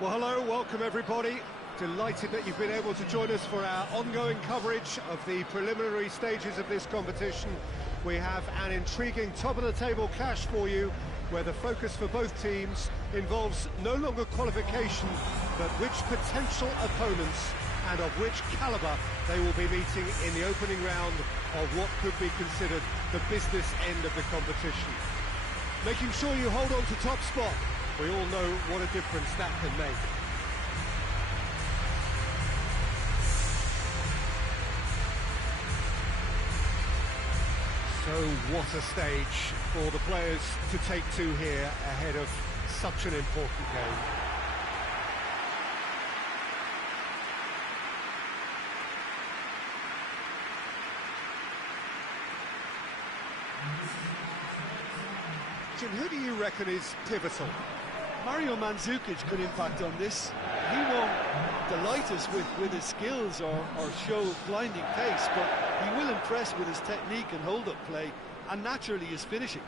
Well, hello, welcome everybody. Delighted that you've been able to join us for our ongoing coverage of the preliminary stages of this competition. We have an intriguing top-of-the-table clash for you, where the focus for both teams involves no longer qualification, but which potential opponents and of which calibre they will be meeting in the opening round of what could be considered the business end of the competition. Making sure you hold on to top spot. We all know what a difference that can make. So what a stage for the players to take to here ahead of such an important game. Jim, who do you reckon is pivotal? Mario Mandzukic could impact on this. He won't delight us with his skills or show blinding pace, but he will impress with his technique and hold-up play, and naturally his finishing.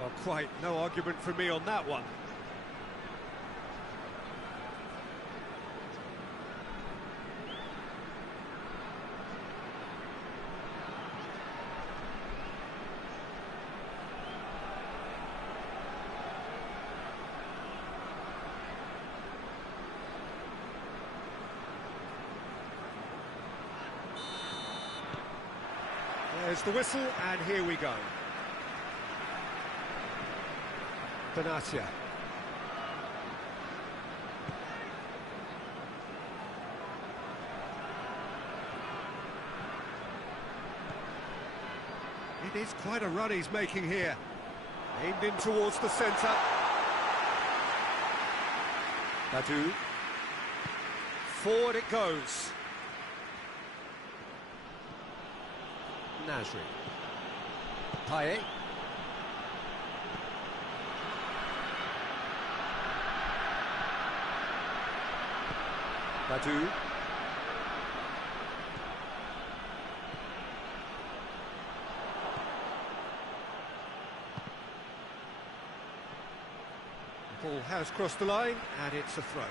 Well, quite no argument from me on that one. There's the whistle, and here we go. Benatia. It is quite a run he's making here. Aimed in towards the centre. Badu. Forward it goes. Nasri. Paye. Badu. The ball has crossed the line, and it's a throw.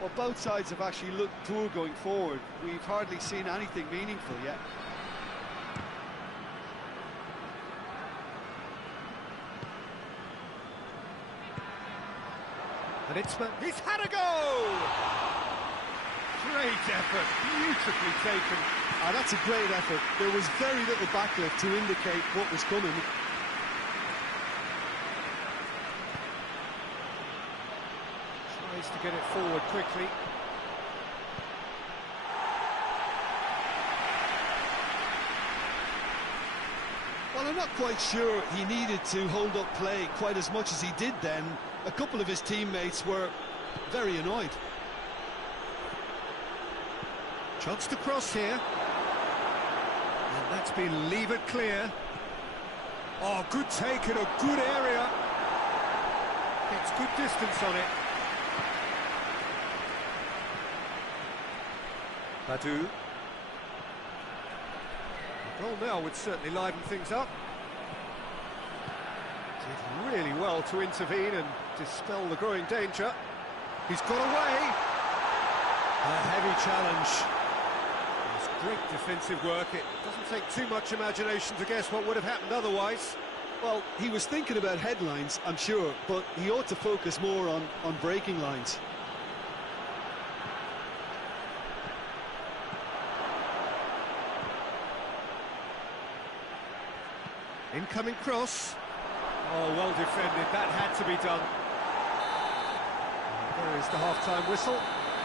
Well, both sides have actually looked poor going forward. We've hardly seen anything meaningful yet. And he's had a go! Great effort, beautifully taken. That's a great effort. There was very little backlift to indicate what was coming. Tries to get it forward quickly. Well, I'm not quite sure he needed to hold up play quite as much as he did then. A couple of his teammates were very annoyed. Chance to cross here. And that's been levered clear. Oh, good take in a good area. Gets good distance on it. Badu. The goal now would certainly liven things up. Did really well to intervene and dispel the growing danger. He's got away. A heavy challenge. It's great defensive work. It doesn't take too much imagination to guess what would have happened otherwise. Well, he was thinking about headlines, I'm sure, but he ought to focus more on breaking lines. Incoming cross. Oh, well defended. That had to be done. There is the half-time whistle.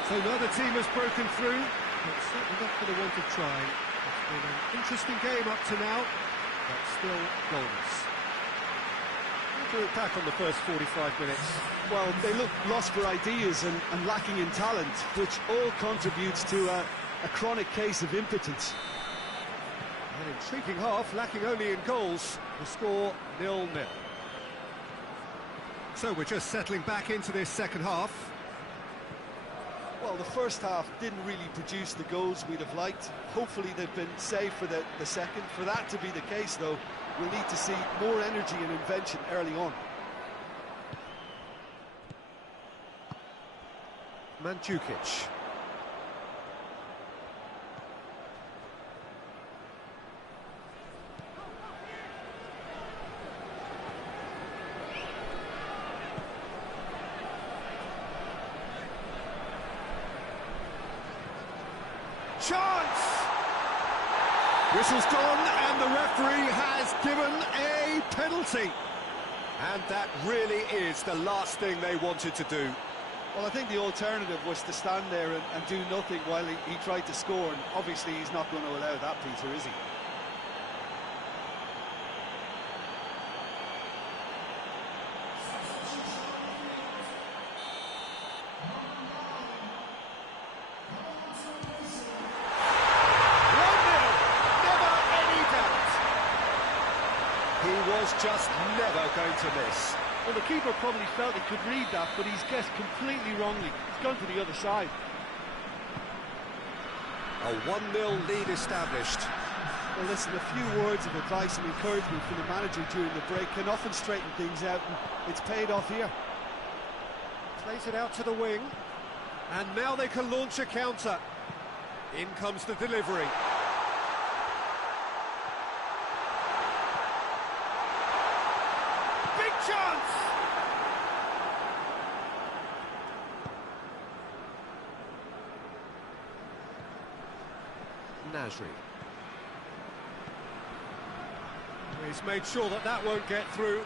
So neither team has broken through, but certainly not for the want of trying. It's been an interesting game up to now, but still goalless. How do you look back on the first 45 minutes? Well, they look lost for ideas and lacking in talent, which all contributes to a chronic case of impotence. An intriguing half, lacking only in goals. The score 0-0. So we're just settling back into this second half. Well, the first half didn't really produce the goals we'd have liked. Hopefully they've been saved for the second. For that to be the case, though, we'll need to see more energy and invention early on. Mandzukic. Chance! Whistle's gone and the referee has given a penalty. And that really is the last thing they wanted to do. Well, I think the alternative was to stand there and do nothing while he tried to score, and obviously he's not going to allow that, Peter, is he? He was just never going to miss. Well, the keeper probably felt he could read that, but he's guessed completely wrongly. He's gone to the other side. A 1-0 lead established. Well, listen, a few words of advice and encouragement from the manager during the break can often straighten things out, and it's paid off here. Plays it out to the wing, and now they can launch a counter. In comes the delivery. Big chance! Nasri. He's made sure that that won't get through.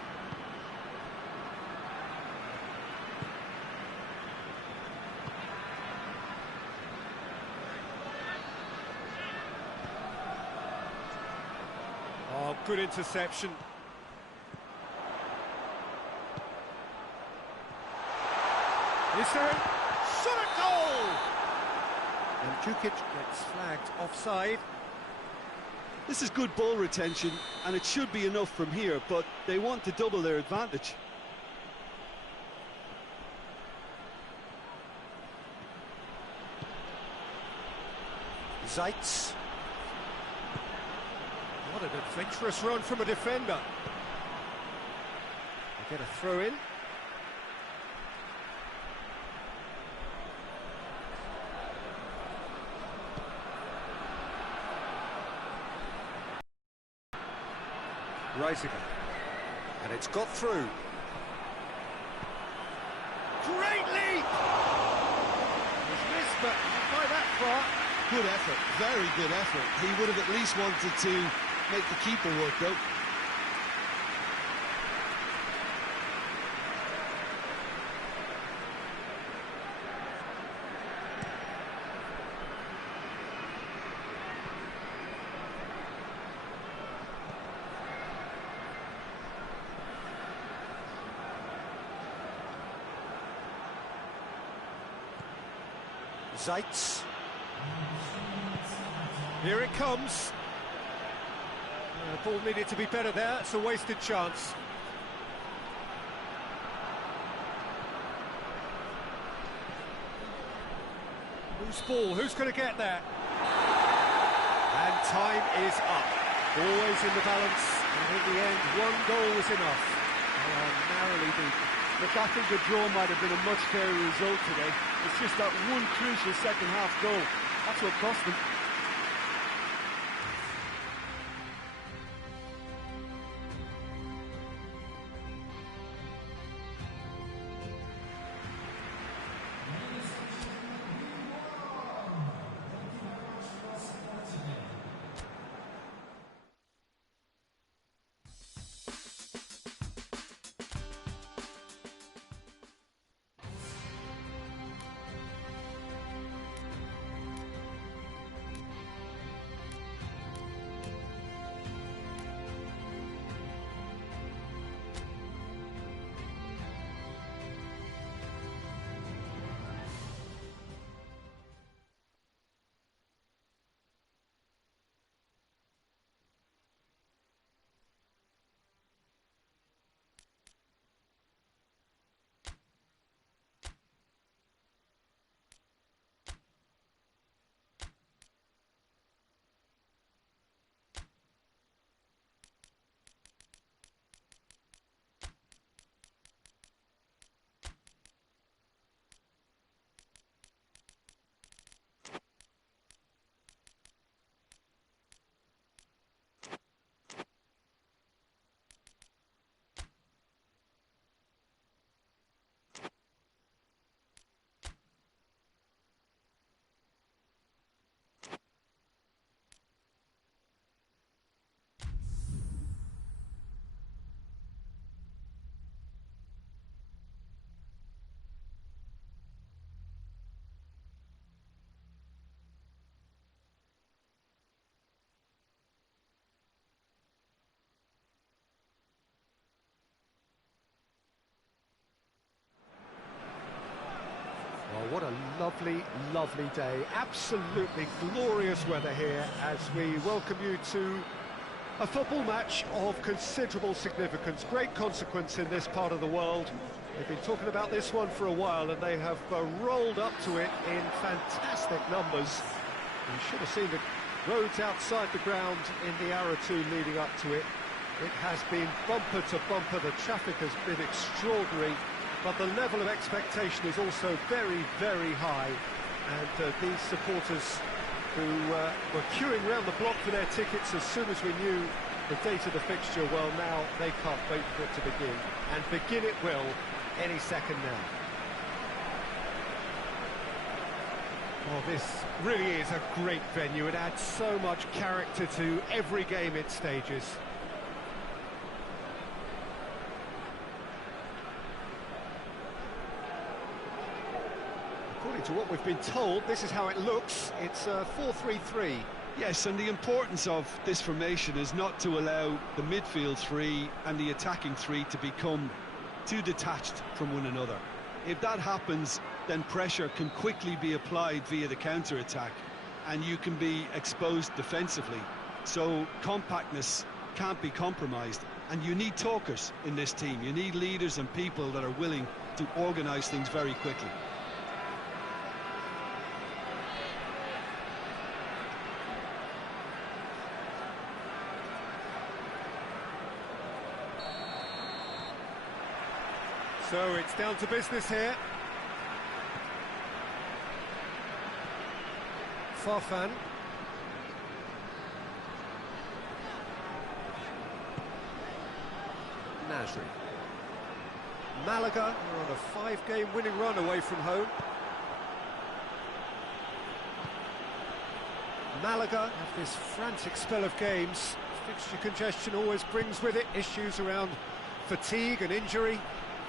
Oh, good interception. Is there a shot at goal? And Mandzukic gets flagged offside. This is good ball retention, and it should be enough from here, but they want to double their advantage. Zeitz. What an adventurous run from a defender. They get a throw in. Reisiger. And it's got through. Great leap! He's missed, but not by that far. Good effort, very good effort. He would have at least wanted to make the keeper work, though. Zeitz. Here it comes. The ball needed to be better there. It's a wasted chance. Whose ball? Who's going to get there? And time is up. Always in the balance. And in the end, one goal was enough. They are narrowly beaten. Look, I think the draw might have been a much fairer result today. It's just that one crucial second half goal. That's what cost them. What a lovely, lovely day. Absolutely glorious weather here as we welcome you to a football match of considerable significance, great consequence in this part of the world. They've been talking about this one for a while and they have rolled up to it in fantastic numbers. You should have seen the roads outside the ground in the hour or two leading up to it. It has been bumper to bumper, the traffic has been extraordinary, but the level of expectation is also very, very high. And these supporters who were queuing around the block for their tickets as soon as we knew the date of the fixture, well, now they can't wait for it to begin. And begin it will any second now. Oh, this really is a great venue. It adds so much character to every game it stages. According to what we've been told, this is how it looks. It's 4-3-3. Yes, and the importance of this formation is not to allow the midfield three and the attacking three to become too detached from one another. If that happens, then pressure can quickly be applied via the counter-attack, and you can be exposed defensively. So compactness can't be compromised, and you need talkers in this team. You need leaders and people that are willing to organise things very quickly. So it's down to business here. Farfan. Nasri. Malaga are on a 5-game winning run away from home. Malaga have this frantic spell of games. Fixture congestion always brings with it issues around fatigue and injury.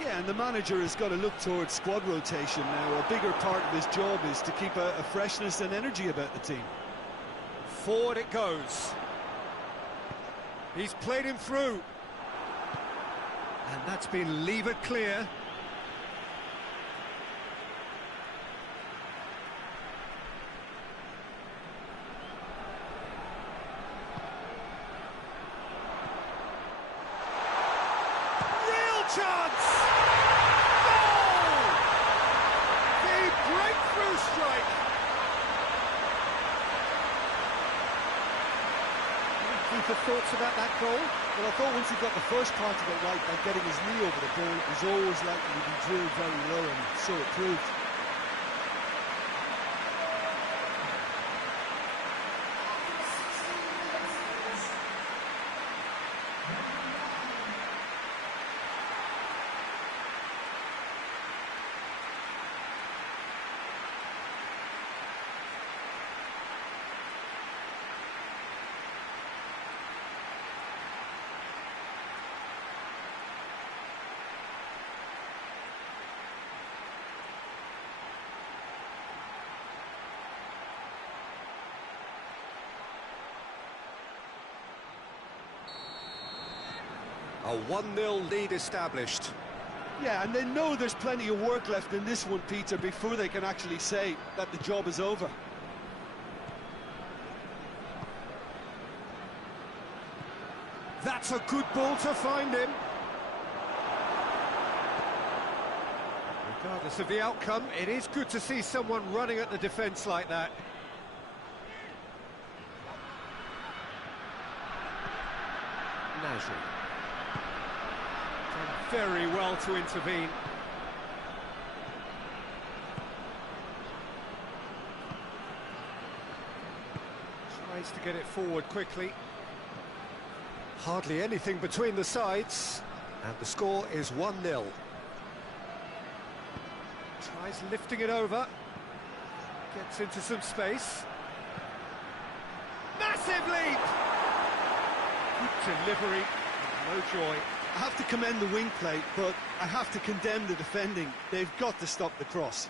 Yeah, and the manager has got to look towards squad rotation now. A bigger part of his job is to keep a freshness and energy about the team. Forward it goes. He's played him through. And that's been levered clear. Real chance! Goal! The breakthrough strike. Any thoughts about that goal? Well, I thought once he got the first part of it right by getting his knee over the ball, it was always likely to be drilled very low, and so it proved. A 1-0 lead established. Yeah, and they know there's plenty of work left in this one, Peter, before they can actually say that the job is over. That's a good ball to find him. Regardless of the outcome, it is good to see someone running at the defence like that. Nasri. Done very well to intervene. Tries to get it forward quickly. Hardly anything between the sides, and the score is 1-0. Tries lifting it over, gets into some space. Massive leap! Good delivery, no joy. I have to commend the wing play, but I have to condemn the defending. They've got to stop the cross.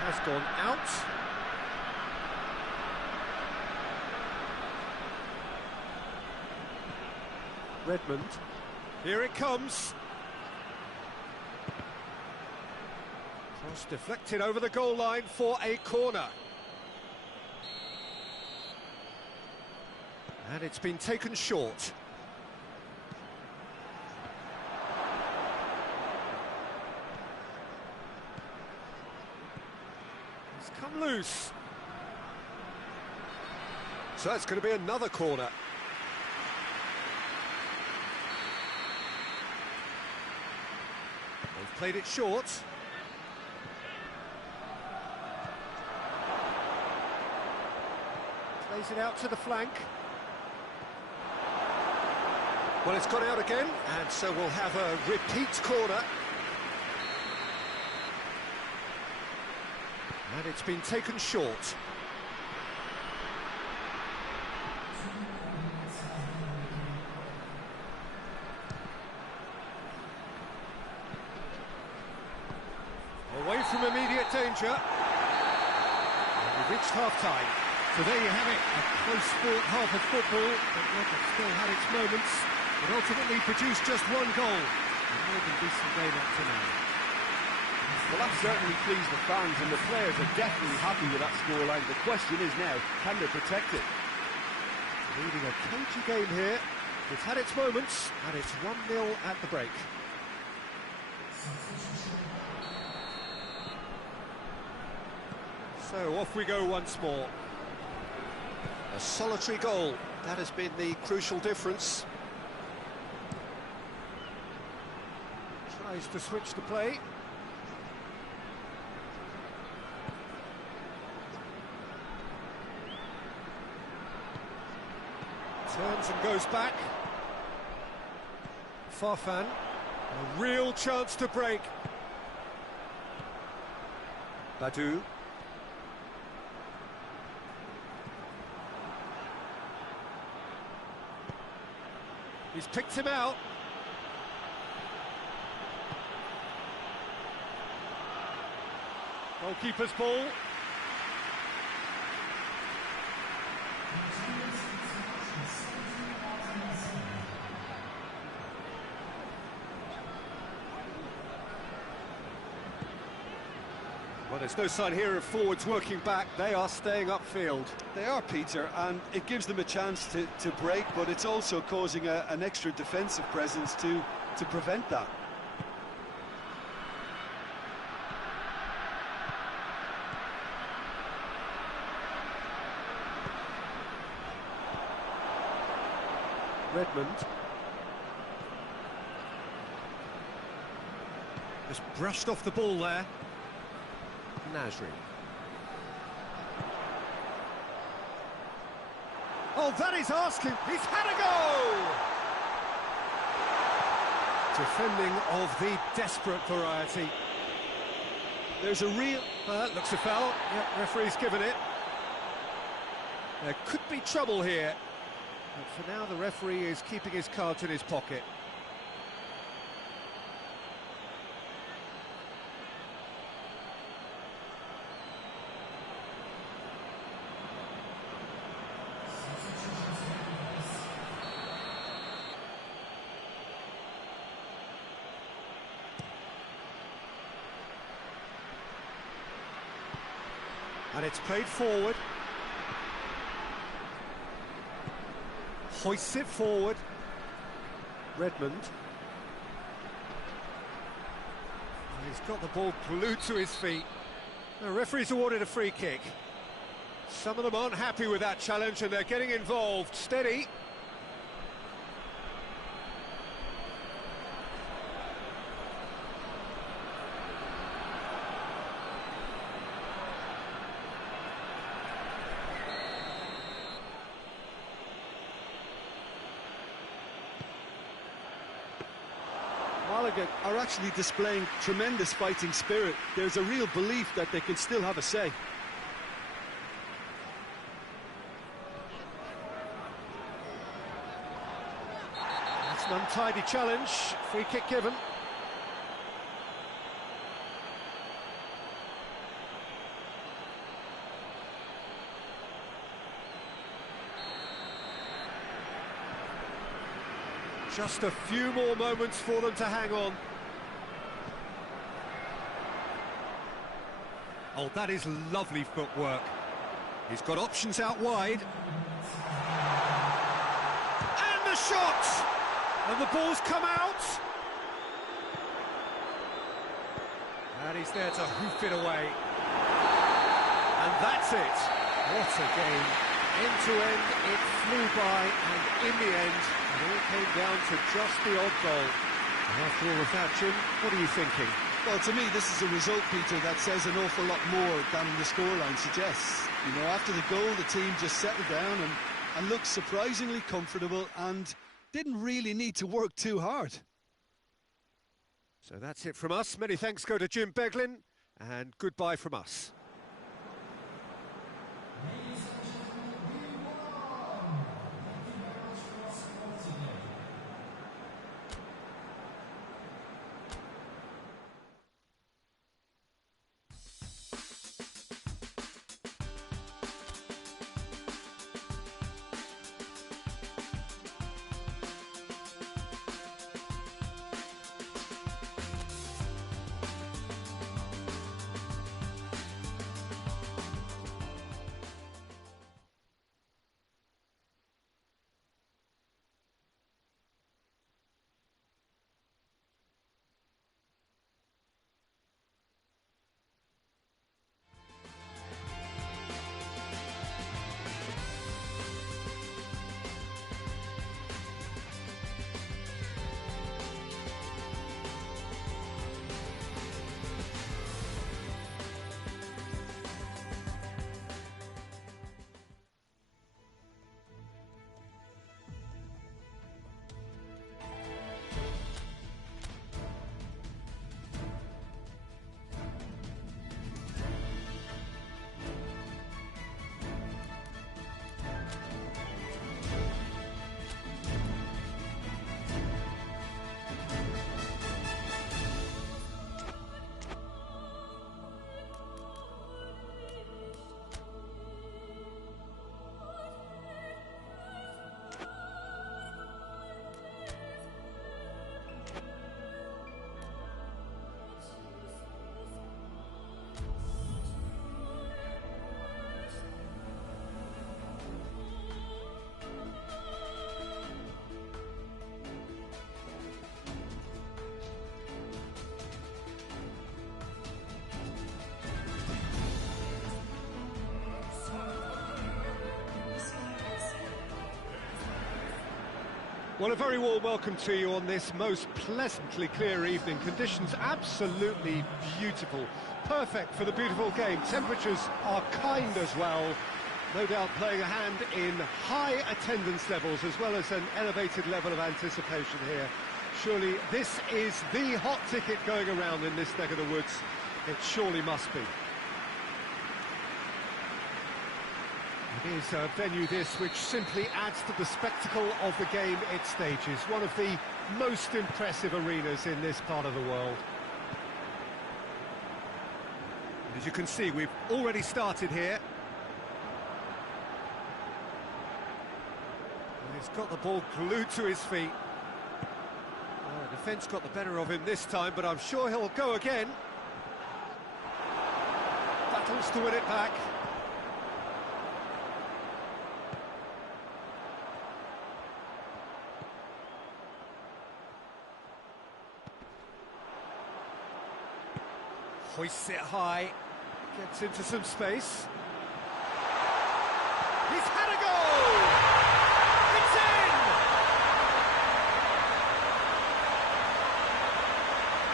Has gone out. Redmond. Here it comes. Cross deflected over the goal line for a corner. And it's been taken short. It's come loose. So it's going to be another corner. They've played it short. Plays it out to the flank. Well, it's gone out again, and so we'll have a repeat corner. And it's been taken short. Away from immediate danger. And we've reached half-time. So there you have it, a close-fought half of football, but one that still had its moments, but ultimately produced just one goal. A more than decent game up to now. Well, that certainly pleased the fans, and the players are definitely happy with that scoreline. The question is now, can they protect it? Leading a cagey game here. It's had its moments, and it's 1-0 at the break. So off we go once more. A solitary goal, that has been the crucial difference. Tries to switch the play. Turns and goes back. Farfan, a real chance to break. Badu. He's picked him out. Goalkeeper's ball. Well, there's no sign here of forwards working back. They are staying upfield. They are, Peter, and it gives them a chance to break, but it's also causing an extra defensive presence to prevent that. Redmond. Just brushed off the ball there. Nasri. Oh, that is asking. He's had a go! Defending of the desperate variety. There's a real... looks a foul. Yep, referee's given it. There could be trouble here. But for now, the referee is keeping his cards in his pocket. And it's played forward. Hoists it forward. Redmond. He's got the ball glued to his feet. The referee's awarded a free kick. Some of them aren't happy with that challenge and they're getting involved. Steady. Malaga are actually displaying tremendous fighting spirit. There's a real belief that they can still have a say. That's an untidy challenge. Free kick given. Just a few more moments for them to hang on. Oh, that is lovely footwork. He's got options out wide. And the shot! And the ball's come out. And he's there to hoof it away. And that's it. What a game. End to end, it flew by, and in the end, it all came down to just the odd goal. And after all of that, Jim, what are you thinking? Well, to me, this is a result, Peter, that says an awful lot more than the scoreline suggests. You know, after the goal, the team just settled down and looked surprisingly comfortable and didn't really need to work too hard. So that's it from us. Many thanks go to Jim Beglin, and goodbye from us. Well, a very warm welcome to you on this most pleasantly clear evening. Conditions absolutely beautiful. Perfect for the beautiful game. Temperatures are kind as well. No doubt playing a hand in high attendance levels as well as an elevated level of anticipation here. Surely this is the hot ticket going around in this neck of the woods. It surely must be. It is a venue this which simply adds to the spectacle of the game it stages. One of the most impressive arenas in this part of the world. As you can see, we've already started here. And he's got the ball glued to his feet. The defence got the better of him this time, but I'm sure he'll go again. Battles to win it back. Hoists it high, gets into some space. He's had a goal! It's in!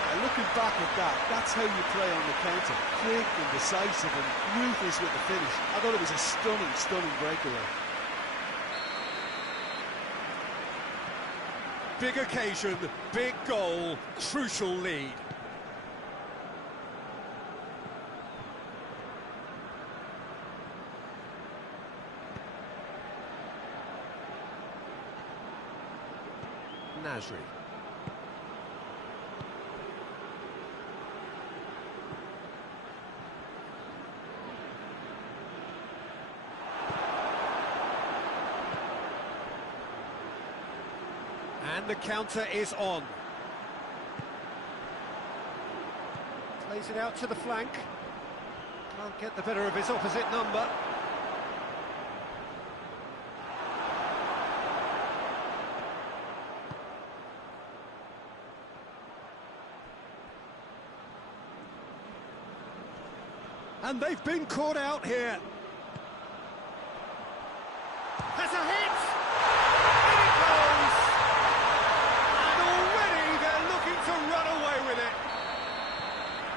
And looking back at that, that's how you play on the counter. Quick and decisive and ruthless with the finish. I thought it was a stunning, stunning breakaway. Big occasion, big goal, crucial lead. Nasri. And the counter is on. Plays it out to the flank. Can't get the better of his opposite number. And they've been caught out here. Has a hit! In it goes! And already they're looking to run away with it.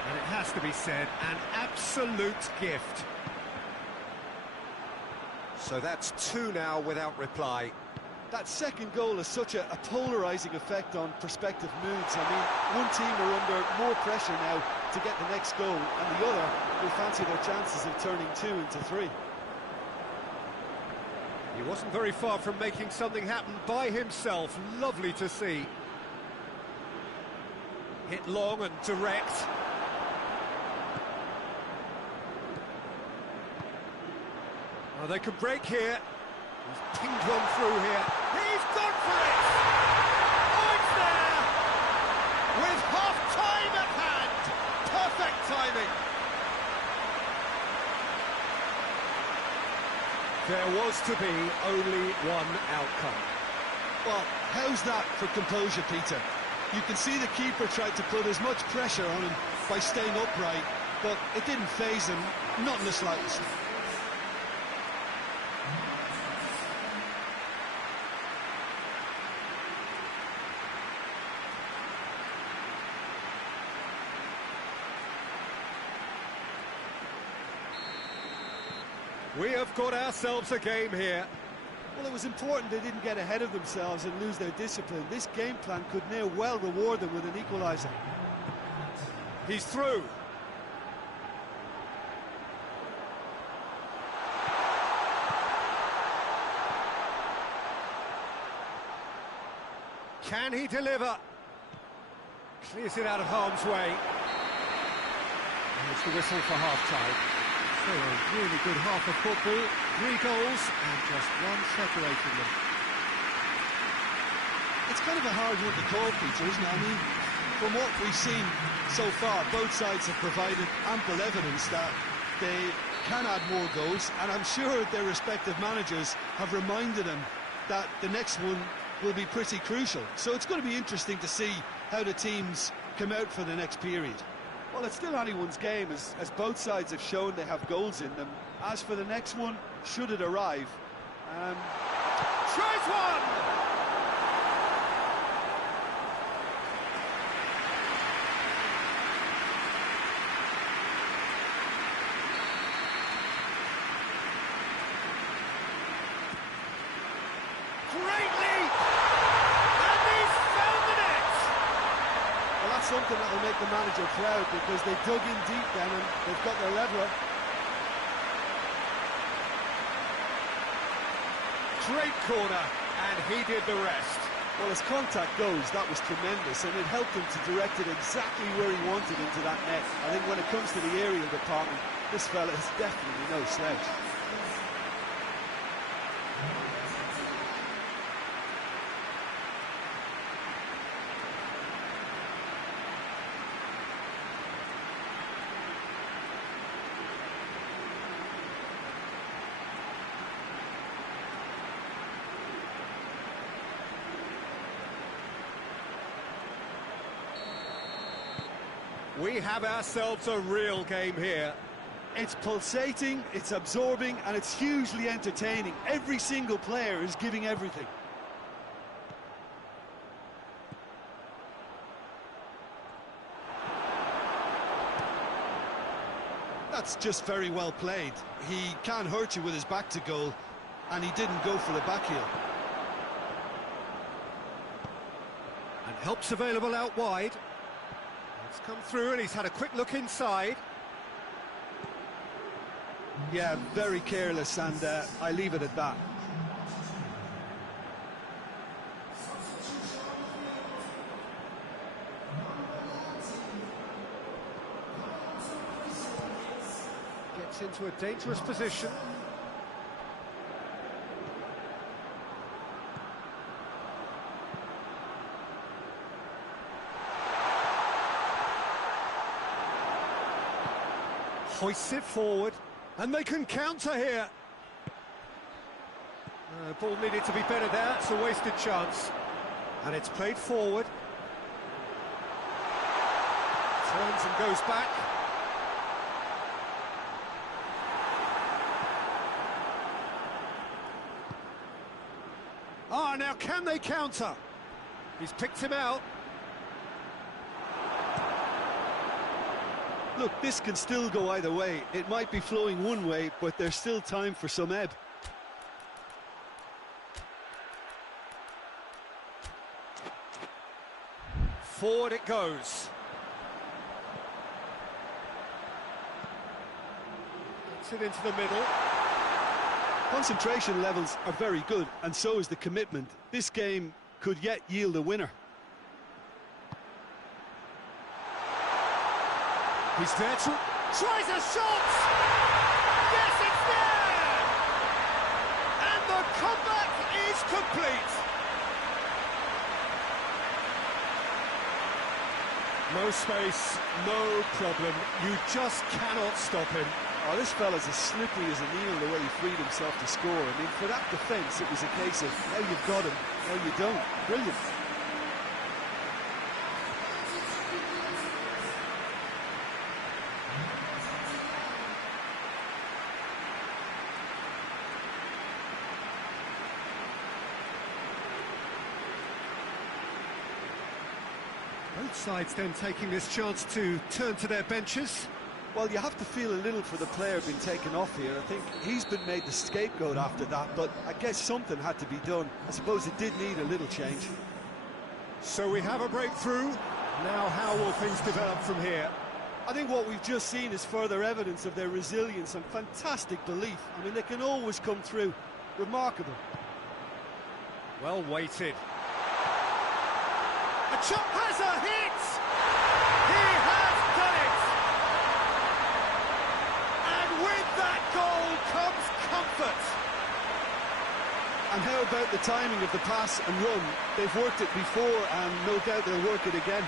And it has to be said, an absolute gift. So that's 2 now without reply. That second goal has such a polarising effect on prospective moods. I mean, one team are under more pressure now to get the next goal, and the other will fancy their chances of turning 2 into 3. He wasn't very far from making something happen by himself. Lovely to see. Hit long and direct. Oh, they could break here. He's pinged one through here. He's gone for it! Oh, it's there! With half-time at hand! Perfect timing! There was to be only one outcome. Well, how's that for composure, Peter? You can see the keeper tried to put as much pressure on him by staying upright, but it didn't faze him, not in the slightest. We have got ourselves a game here. Well, it was important they didn't get ahead of themselves and lose their discipline. This game plan could now well reward them with an equaliser. He's through. Can he deliver? Clears it out of harm's way. And it's the whistle for half-time. So a really good half of football, 3 goals and just one separating them. It's kind of a hard one to call, Peter, isn't it? I mean, from what we've seen so far, both sides have provided ample evidence that they can add more goals, and I'm sure their respective managers have reminded them that the next one will be pretty crucial. So it's going to be interesting to see how the teams come out for the next period. Well, it's still anyone's game, as both sides have shown they have goals in them. As for the next one, should it arrive, tries one! Greatly! And he's found the net! well, that's something that will make the manager proud, because they dug in deep then and they've got their leveller. Great corner, and he did the rest. Well, as contact goes, that was tremendous, and it helped him to direct it exactly where he wanted into that net. I think when it comes to the aerial department, this fella is definitely no slouch. We have ourselves a real game here. It's pulsating, it's absorbing, and it's hugely entertaining. Every single player is giving everything. That's just very well played. He can't hurt you with his back to goal, and he didn't go for the back heel. And help's available out wide. It's come through and he's had a quick look inside. Yeah, very careless, and I leave it at that. Gets into a dangerous position. Hoists it forward, and they can counter here. Ball needed to be better there, it's a wasted chance. And it's played forward. Turns and goes back. Ah, now can they counter? He's picked him out. Look, this can still go either way. It might be flowing one way, but there's still time for some ebb. Forward it goes. Gets it into the middle. Concentration levels are very good, and so is the commitment. This game could yet yield a winner. He's there to... tries a shot! Yes, it's there! And the comeback is complete! No space, no problem. You just cannot stop him. Oh, this fella's as slippery as an eel the way he freed himself to score. I mean, for that defence, it was a case of now you've got him, now you don't. Brilliant. Both sides then taking this chance to turn to their benches. Well, you have to feel a little for the player being taken off here. I think he's been made the scapegoat after that, but I guess something had to be done. I suppose it did need a little change. So we have a breakthrough. Now how will things develop from here? I think what we've just seen is further evidence of their resilience and fantastic belief. I mean, they can always come through. Remarkable. Well weighted. A chop has a hit! He has done it! And with that goal comes comfort. And how about the timing of the pass and run? They've worked it before and no doubt they'll work it again.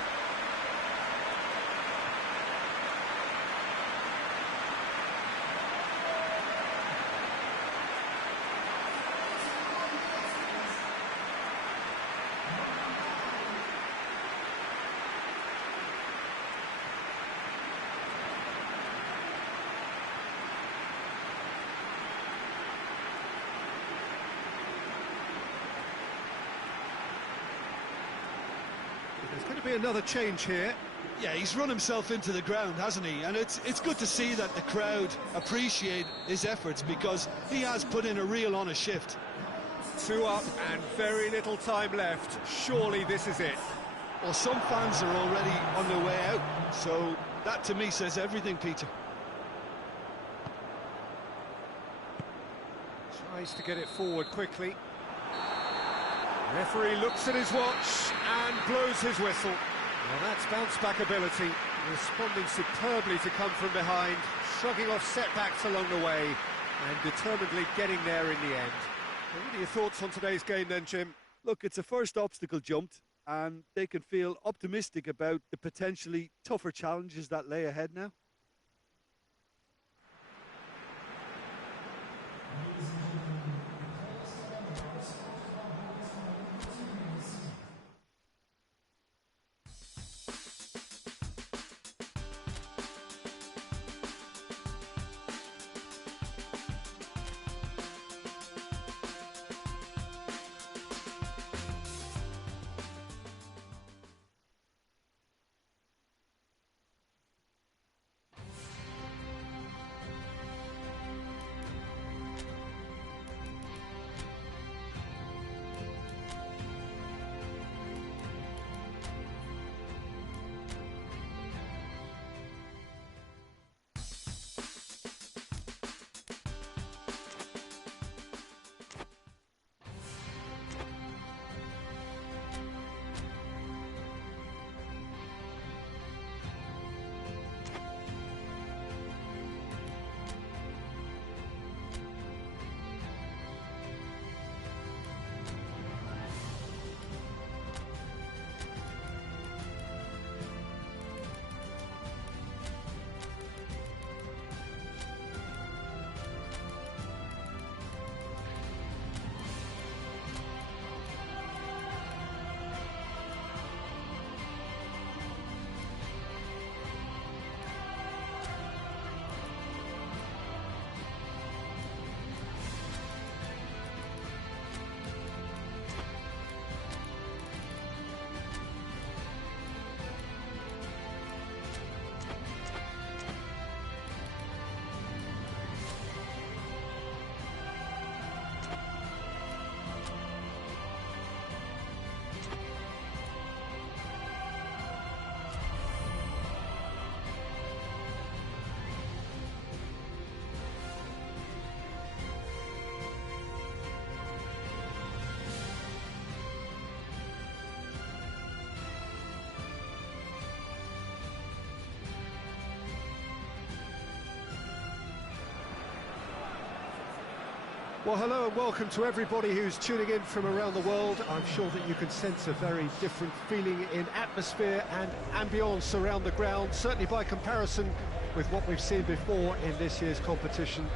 There's going to be another change here. Yeah, he's run himself into the ground, hasn't he? And it's good to see that the crowd appreciate his efforts because he has put in a real honest shift. 2 up and very little time left. Surely this is it. Well, some fans are already on their way out, so that to me says everything, Peter. Tries to get it forward quickly. Referee looks at his watch and blows his whistle. Well, that's bounce-back ability, responding superbly to come from behind, shrugging off setbacks along the way, and determinedly getting there in the end. What are your thoughts on today's game then, Jim? Look, it's a first obstacle jumped, and they can feel optimistic about the potentially tougher challenges that lay ahead now. Well, hello and welcome to everybody who's tuning in from around the world. I'm sure that you can sense a very different feeling in atmosphere and ambience around the ground, certainly by comparison with what we've seen before in this year's competition.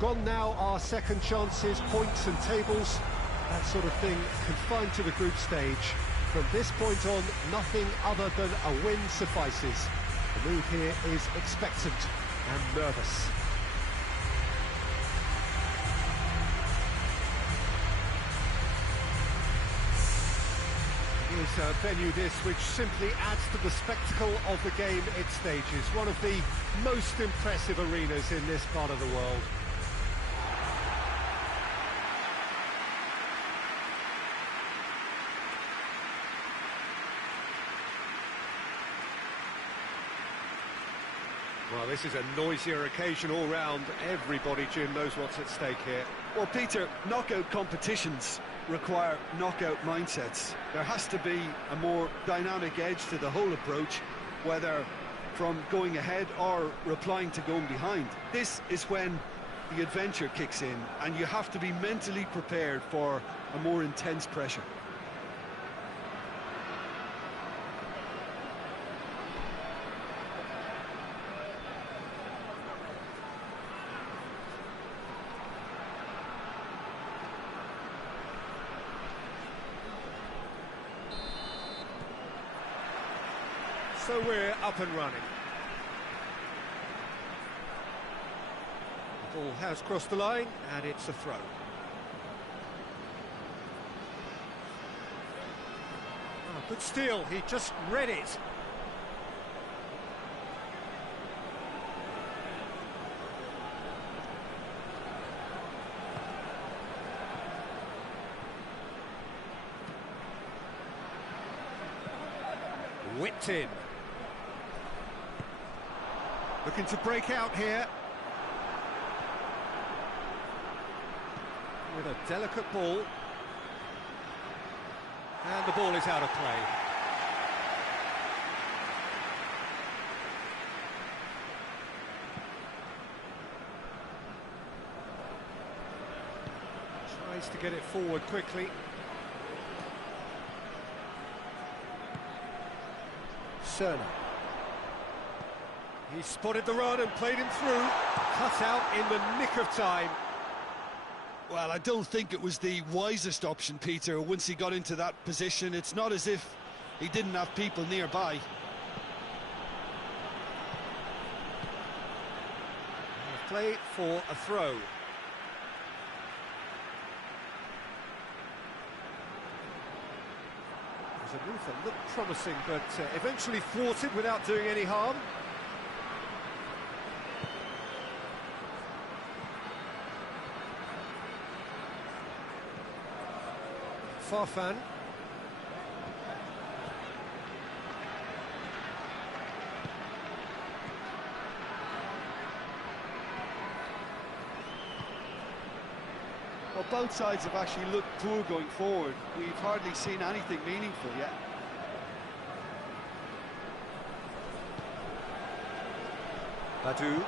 Gone now are second chances, points and tables, that sort of thing confined to the group stage. From this point on, nothing other than a win suffices. The mood here is expectant and nervous. Is a venue this which simply adds to the spectacle of the game it stages. One of the most impressive arenas in this part of the world. Well, this is a noisier occasion all round. Everybody, Jim, knows what's at stake here. Well, Peter, knockout competitions require knockout mindsets. There has to be a more dynamic edge to the whole approach, whether from going ahead or replying to going behind. This is when the adventure kicks in, and you have to be mentally prepared for a more intense pressure. So we're up and running. The ball has crossed the line, and it's a throw. Oh, good steal, he just read it. Whipped in. Looking to break out here. With a delicate ball. And the ball is out of play. Tries to get it forward quickly. Cerner. He spotted the run and played him through. Cut out in the nick of time. Well, I don't think it was the wisest option, Peter. Once he got into that position, it's not as if he didn't have people nearby. Play for a throw. It was a move that looked promising, but eventually thwarted without doing any harm. Farfan. Well, both sides have actually looked poor going forward. We've hardly seen anything meaningful yet. Badu.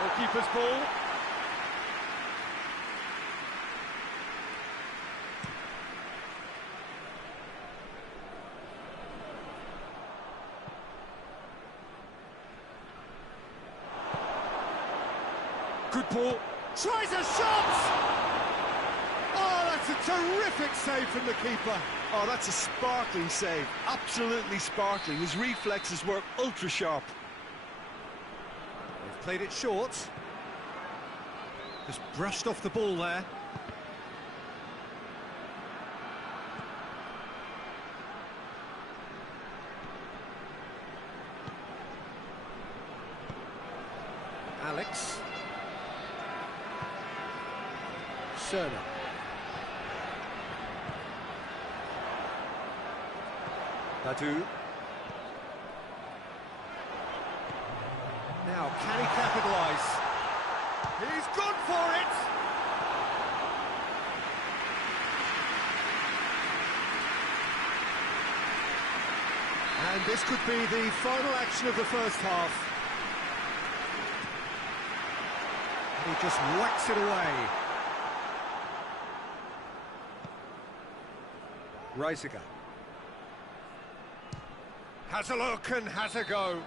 Goalkeeper's ball. Good ball. Tries a shot! Oh, that's a terrific save from the keeper. Oh, that's a sparkling save. Absolutely sparkling. His reflexes were ultra sharp. They've played it short. Just brushed off the ball there. Alex. Cerner. Badu. Now, can he capitalise? He's gone for it! And this could be the final action of the first half. He just whacks it away. Reisiger. Has a look and has a go.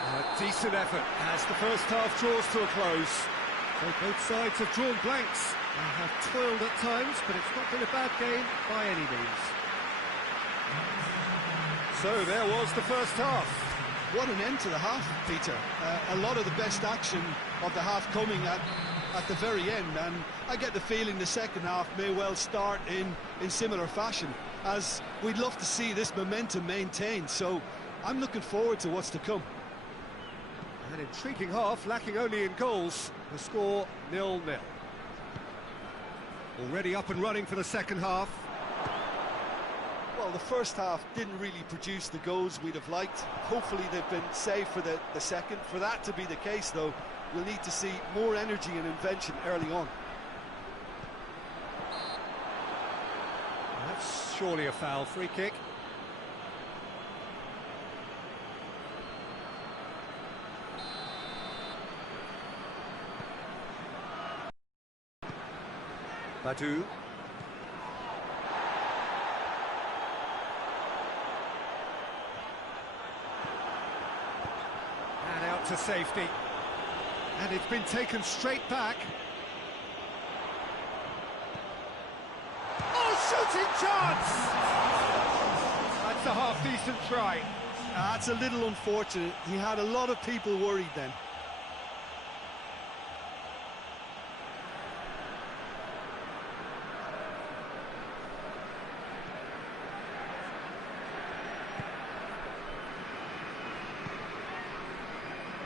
A decent effort as the first half draws to a close. So both sides have drawn blanks and have toiled at times, but it's not been a bad game by any means. So there was the first half. What an end to the half, Peter. A lot of the best action of the half coming at the very end, and I get the feeling the second half may well start in similar fashion, as we'd love to see this momentum maintained, so I'm looking forward to what's to come. An intriguing half, lacking only in goals. The score 0-0. Already up and running for the second half. Well, the first half didn't really produce the goals we'd have liked. Hopefully they've been saved for the second. For that to be the case, though, we'll need to see more energy and invention early on. That's surely a foul. Free kick. Badu. And out to safety. And it's been taken straight back. Oh, shooting chance! That's a half-decent try. That's a little unfortunate. He had a lot of people worried then.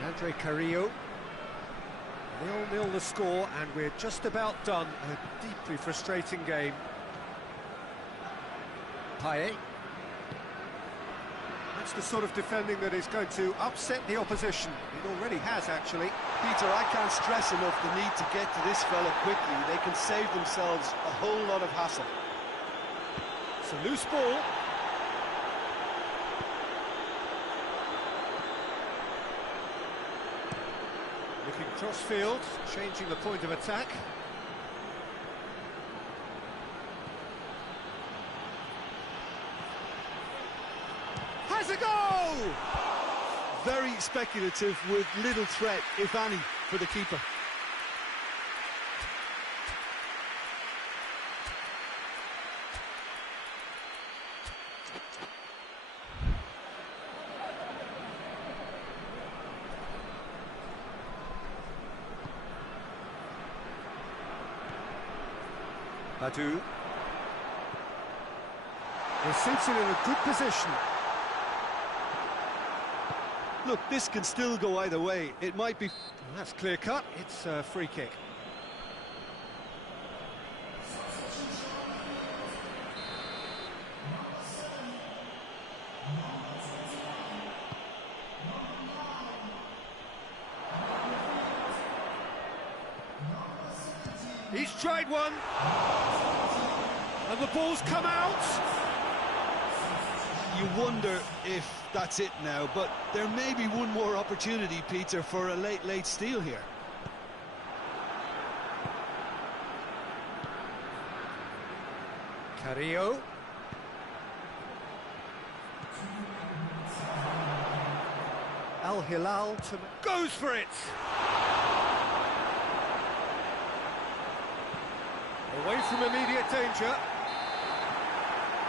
Andre Carrillo. 0-0 the score, and we're just about done. A deeply frustrating game. Payet. That's the sort of defending that is going to upset the opposition. It already has, actually. Peter, I can't stress enough the need to get to this fella quickly. They can save themselves a whole lot of hassle. It's a loose ball. Looking cross-field, changing the point of attack. Has a goal! Very speculative with little threat, if any, for the keeper. Badu. They're sitting in a good position. Look, this can still go either way. It might be... That's clear cut. It's a free kick. He's tried one. And the ball's come out. You wonder if that's it now, but there may be one more opportunity, Peter, for a late steal here. Carrillo. Al Hilal goes for it. Away from immediate danger.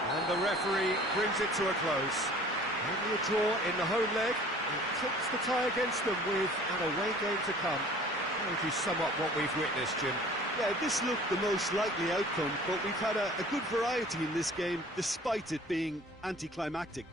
And the referee brings it to a close. Only a draw in the home leg. It tips the tie against them with an away game to come. How would you sum up what we've witnessed, Jim? Yeah, this looked the most likely outcome, but we've had a good variety in this game, despite it being anticlimactic.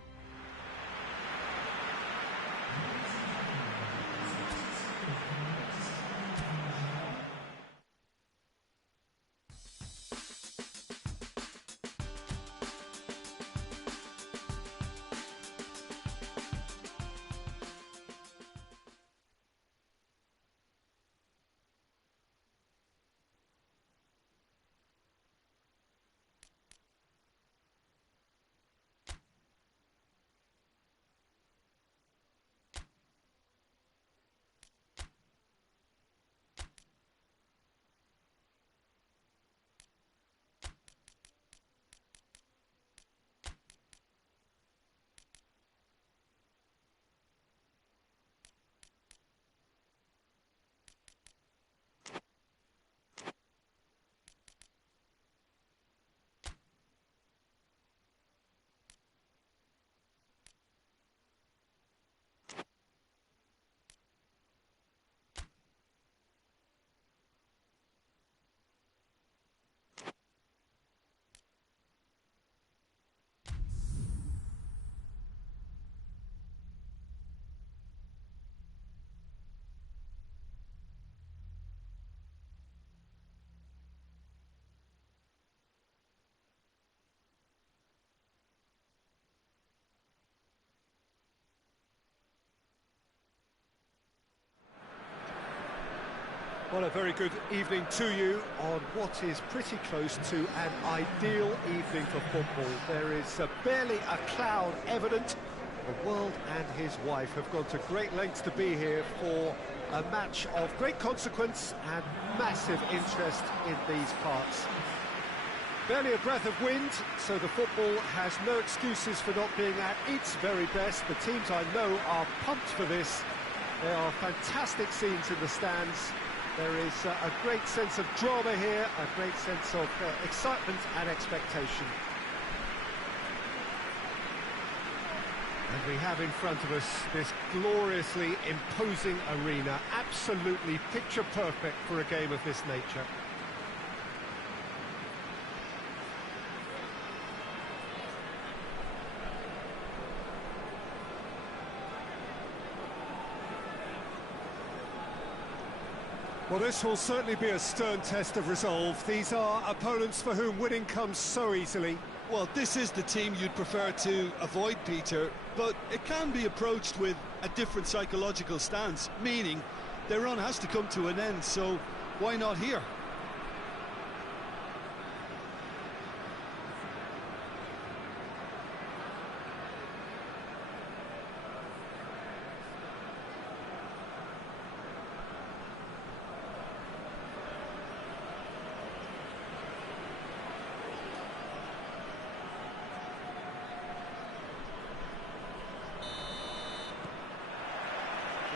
Well, a very good evening to you on what is pretty close to an ideal evening for football. There is barely a cloud evident. The world and his wife have gone to great lengths to be here for a match of great consequence and massive interest in these parts. Barely a breath of wind, so the football has no excuses for not being at its very best. The teams I know are pumped for this. There are fantastic scenes in the stands. There is a great sense of drama here, a great sense of excitement and expectation. And we have in front of us this gloriously imposing arena, absolutely picture perfect for a game of this nature. Well, this will certainly be a stern test of resolve. These are opponents for whom winning comes so easily. Well, this is the team you'd prefer to avoid, Peter, but it can be approached with a different psychological stance, meaning their run has to come to an end, so why not here?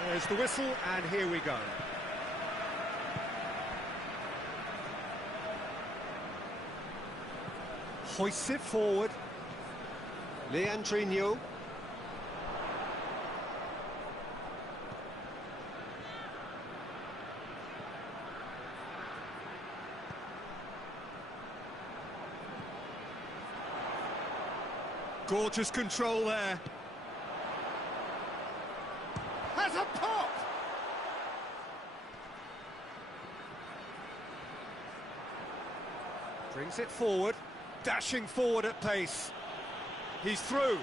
There's the whistle, and here we go. Hoists it forward. Leandrinho. Gorgeous control there. Has a pop! Brings it forward, dashing forward at pace. He's through.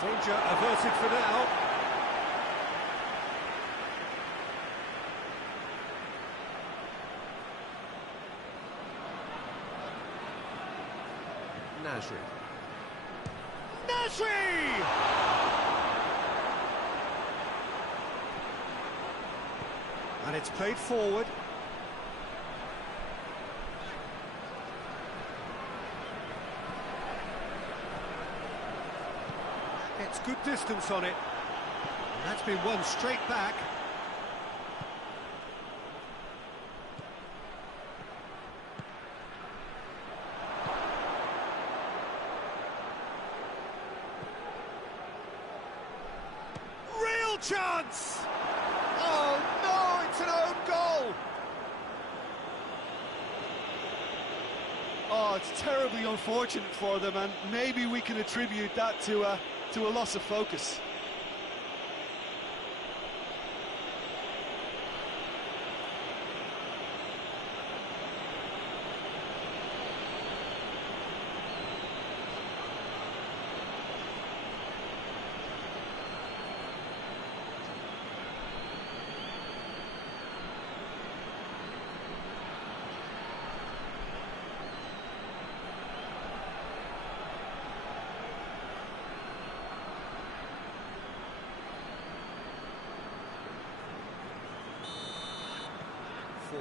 Danger averted for now. Nasri. And it's played forward. Gets good distance on it. And that's been won straight back. Real chance! Oh no, it's an own goal! Oh, it's terribly unfortunate for them, and maybe we can attribute that to a loss of focus.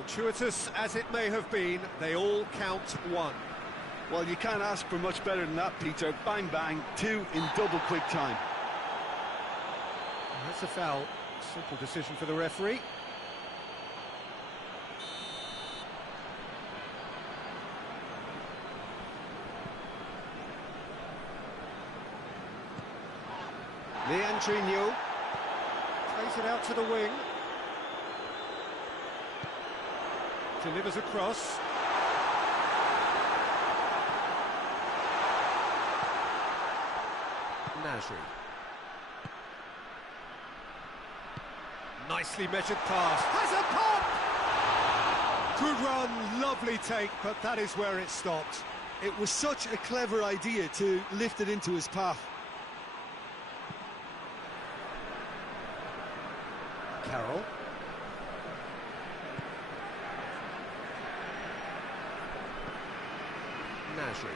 Fortuitous as it may have been, they all count one. Well, you can't ask for much better than that, Peter. Bang, bang, two in double quick time. That's a foul. Simple decision for the referee. Leandrinho plays it out to the wing. Delivers across. Nasri. Nicely measured pass. Has a pop! Good run, lovely take, but that is where it stopped. It was such a clever idea to lift it into his path. Carroll. Nasri.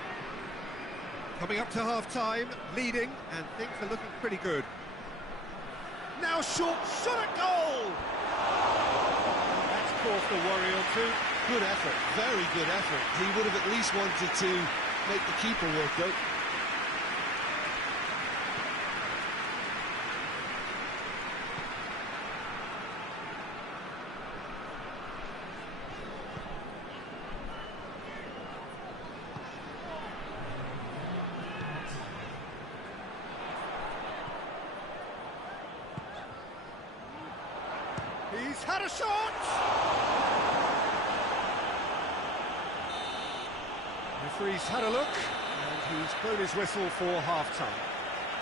Coming up to half-time, leading, and things are looking pretty good. Now short shot at goal! That's caused a worry or two. Good effort, very good effort. He would have at least wanted to make the keeper work, though. He's had a shot! Referee's had a look, and he's blown his whistle for half-time.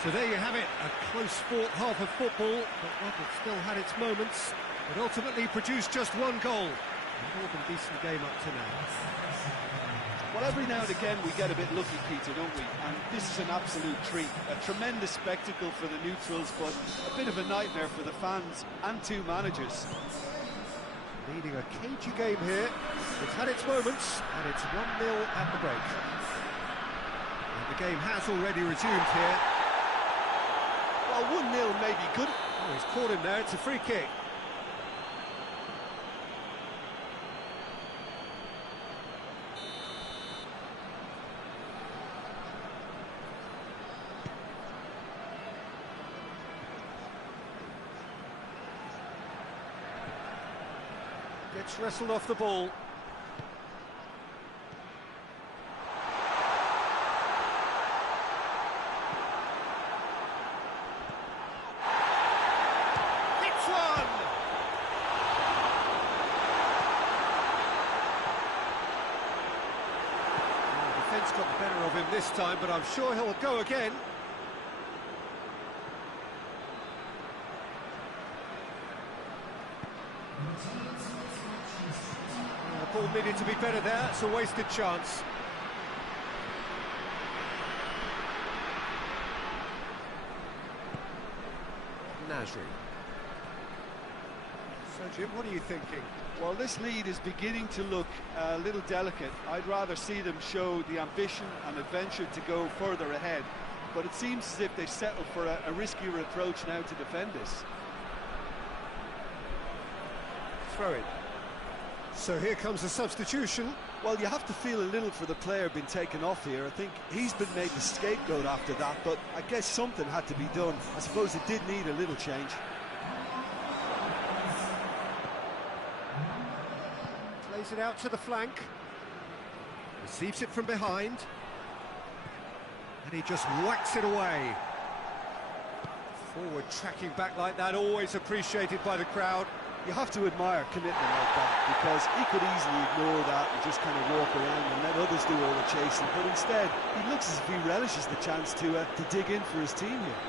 So there you have it, a close-fought half of football, but one that still had its moments, but ultimately produced just one goal. A more than decent game up to now. Well, every now and again we get a bit lucky, Peter, don't we? And this is an absolute treat. A tremendous spectacle for the neutrals, but a bit of a nightmare for the fans and two managers. Leading a cagey game here. It's had its moments, and it's 1-0 at the break. And the game has already resumed here. Well, 1-0 may be good. Oh, he's caught him there, it's a free kick. Gets wrestled off the ball. Hits one! The defence got the better of him this time, but I'm sure he'll go again. The ball needed to be better there, it's a wasted chance. Nasri. So Jim, what are you thinking? Well, this lead is beginning to look a little delicate. I'd rather see them show the ambition and adventure to go further ahead. But it seems as if they settle for a riskier approach now to defend this. Throw it. So here comes a substitution. Well, you have to feel a little for the player being taken off here. I think he's been made the scapegoat after that, but I guess something had to be done. I suppose it did need a little change. Plays it out to the flank. Receives it from behind. And he just whacks it away. Forward tracking back like that, always appreciated by the crowd. You have to admire commitment like that, because he could easily ignore that and just kind of walk around and let others do all the chasing, but instead he looks as if he relishes the chance to dig in for his team here.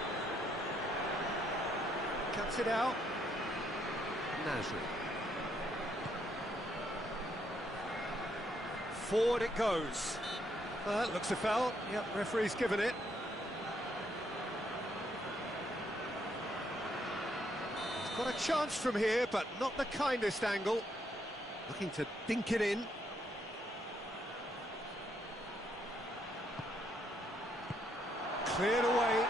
Cuts it out. Nasri. Forward it goes. Looks a foul. Yep, referee's given it. Got a chance from here, but not the kindest angle. Looking to dink it in. Cleared away.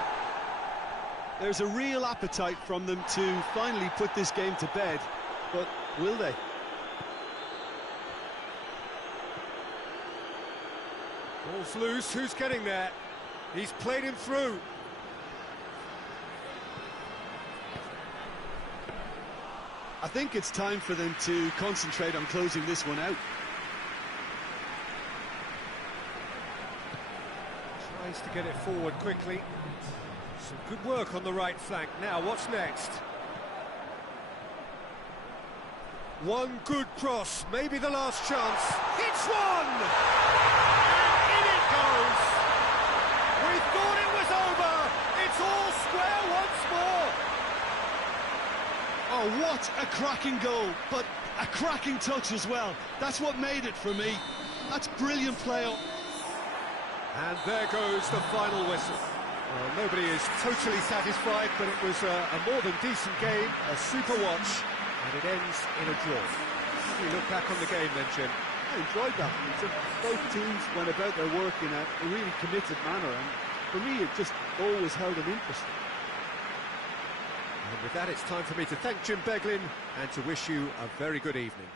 There's a real appetite from them to finally put this game to bed, but will they? Ball's loose, who's getting there? He's played him through. I think it's time for them to concentrate on closing this one out. Tries to get it forward quickly. Some good work on the right flank. Now, what's next? One good cross, maybe the last chance. Hits one! And in it goes! We thought it was over! It's all square once more! Oh, what a cracking goal, but a cracking touch as well. That's what made it for me. That's brilliant play. And there goes the final whistle. Well, nobody is totally satisfied, but it was a more than decent game, a super watch, and it ends in a draw. How do you look back on the game then, Jim? I enjoyed that. Both teams went about their work in a really committed manner, and for me it just always held an interest. And with that, it's time for me to thank Jim Beglin and to wish you a very good evening.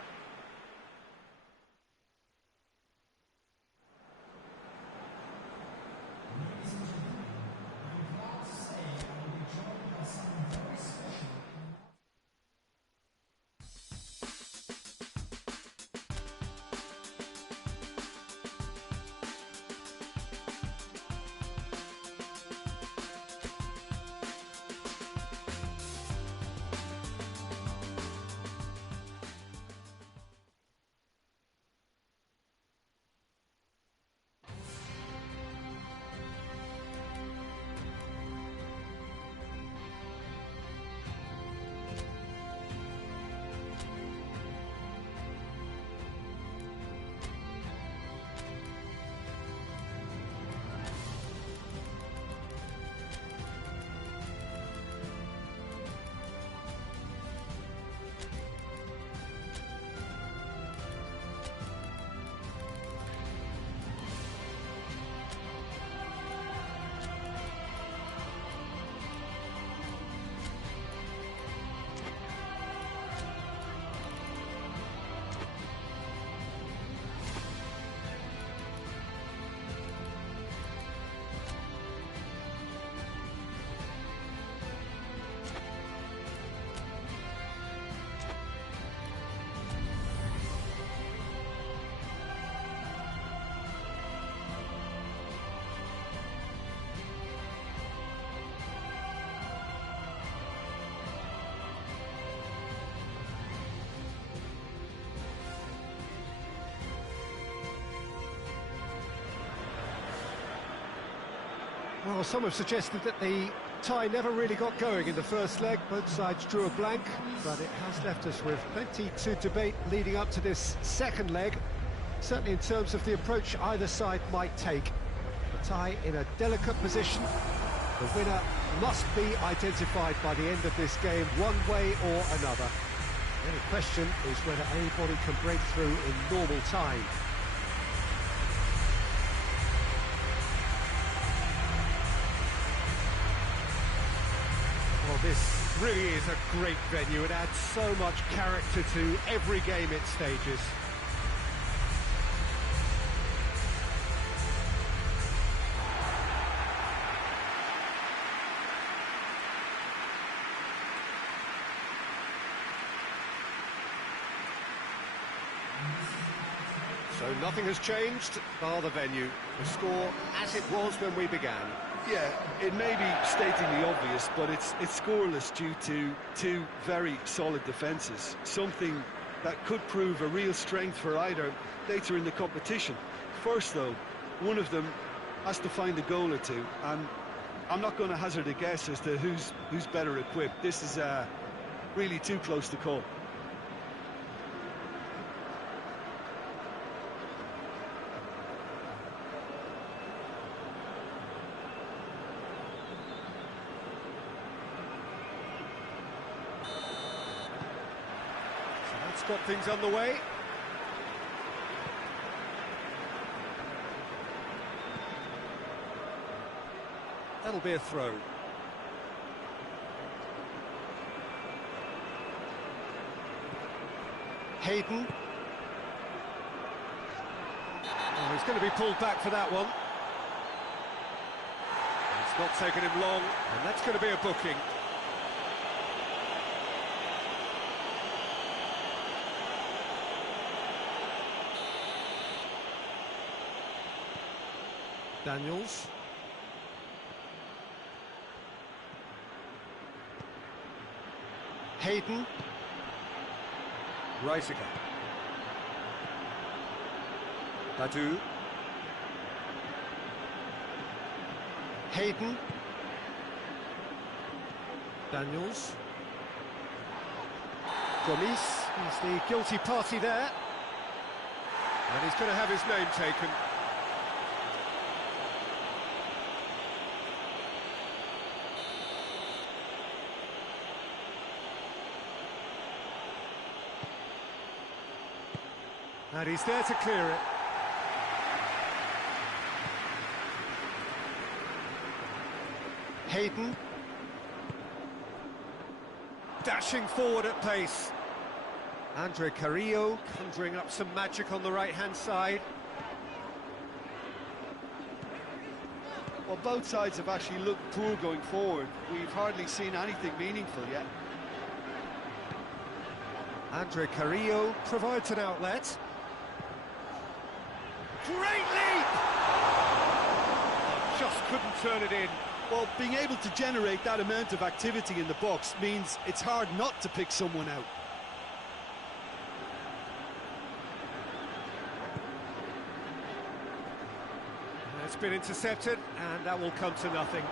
Well, some have suggested that the tie never really got going in the first leg. Both sides drew a blank, but it has left us with plenty to debate leading up to this second leg, certainly in terms of the approach either side might take. The tie in a delicate position. The winner must be identified by the end of this game, one way or another. The only question is whether anybody can break through in normal time. Well, this really is a great venue. It adds so much character to every game it stages. So nothing has changed, bar the venue. The score as it was when we began. Yeah, it may be stating the obvious, but it's scoreless due to two very solid defences. Something that could prove a real strength for either later in the competition. First, though, one of them has to find a goal or two, and I'm not going to hazard a guess as to who's better equipped. This is really too close to call. Got things underway. That'll be a throw. Hayden. Oh, he's going to be pulled back for that one. It's not taken him long, and that's going to be a booking. Daniels. Hayden. Reisiger. Badu. Hayden. Daniels. Gomis. He's the guilty party there. And he's going to have his name taken. And he's there to clear it. Hayden. Dashing forward at pace. Andre Carrillo conjuring up some magic on the right-hand side. Well, both sides have actually looked poor going forward. We've hardly seen anything meaningful yet. Andre Carrillo provides an outlet. Great leap! Just couldn't turn it in. Well, being able to generate that amount of activity in the box means it's hard not to pick someone out. It's been intercepted, and that will come to nothing.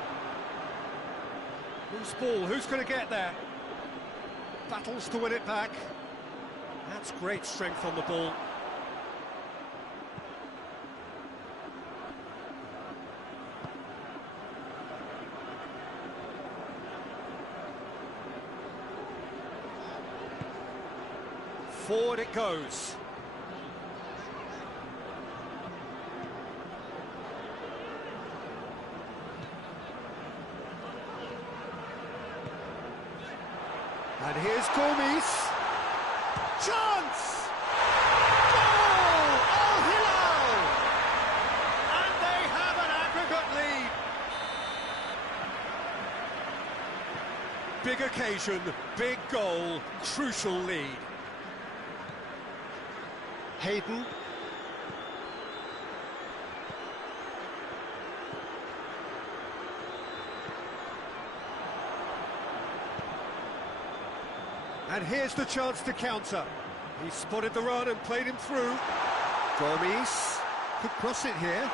Loose ball, who's going to get there? Battles to win it back. That's great strength on the ball. Forward it goes. And here's Gomes. Chance! Goal! Al Hilal! And they have an aggregate lead. Big occasion, big goal, crucial lead. Hayden. And here's the chance to counter. He spotted the run and played him through. Gomes could cross it here.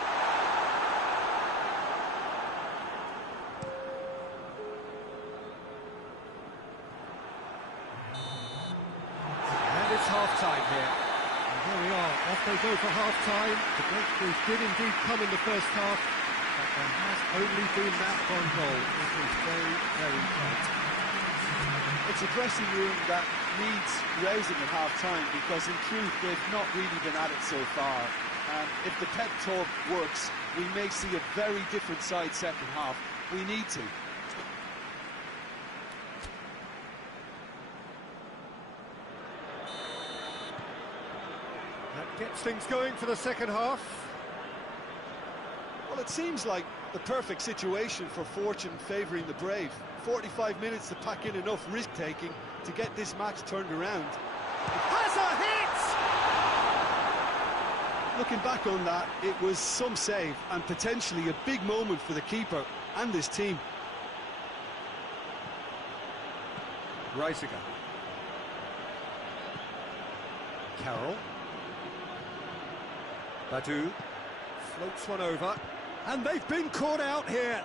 And it's half-time here. And here we are, off they go for half-time. The breakthroughs did indeed come in the first half, but there has only been that one goal. It was very, very tight. It's a dressing room that needs rousing at half-time because, in truth, they've not really been at it so far. And if the pep talk works, we may see a very different side second half. We need to. That gets things going for the second half. Well, it seems like the perfect situation for fortune favouring the brave. 45 minutes to pack in enough risk-taking to get this match turned around. Has a hit! Looking back on that, it was some save and potentially a big moment for the keeper and this team. Reisiger. Carroll. Badu floats one over, and they've been caught out here.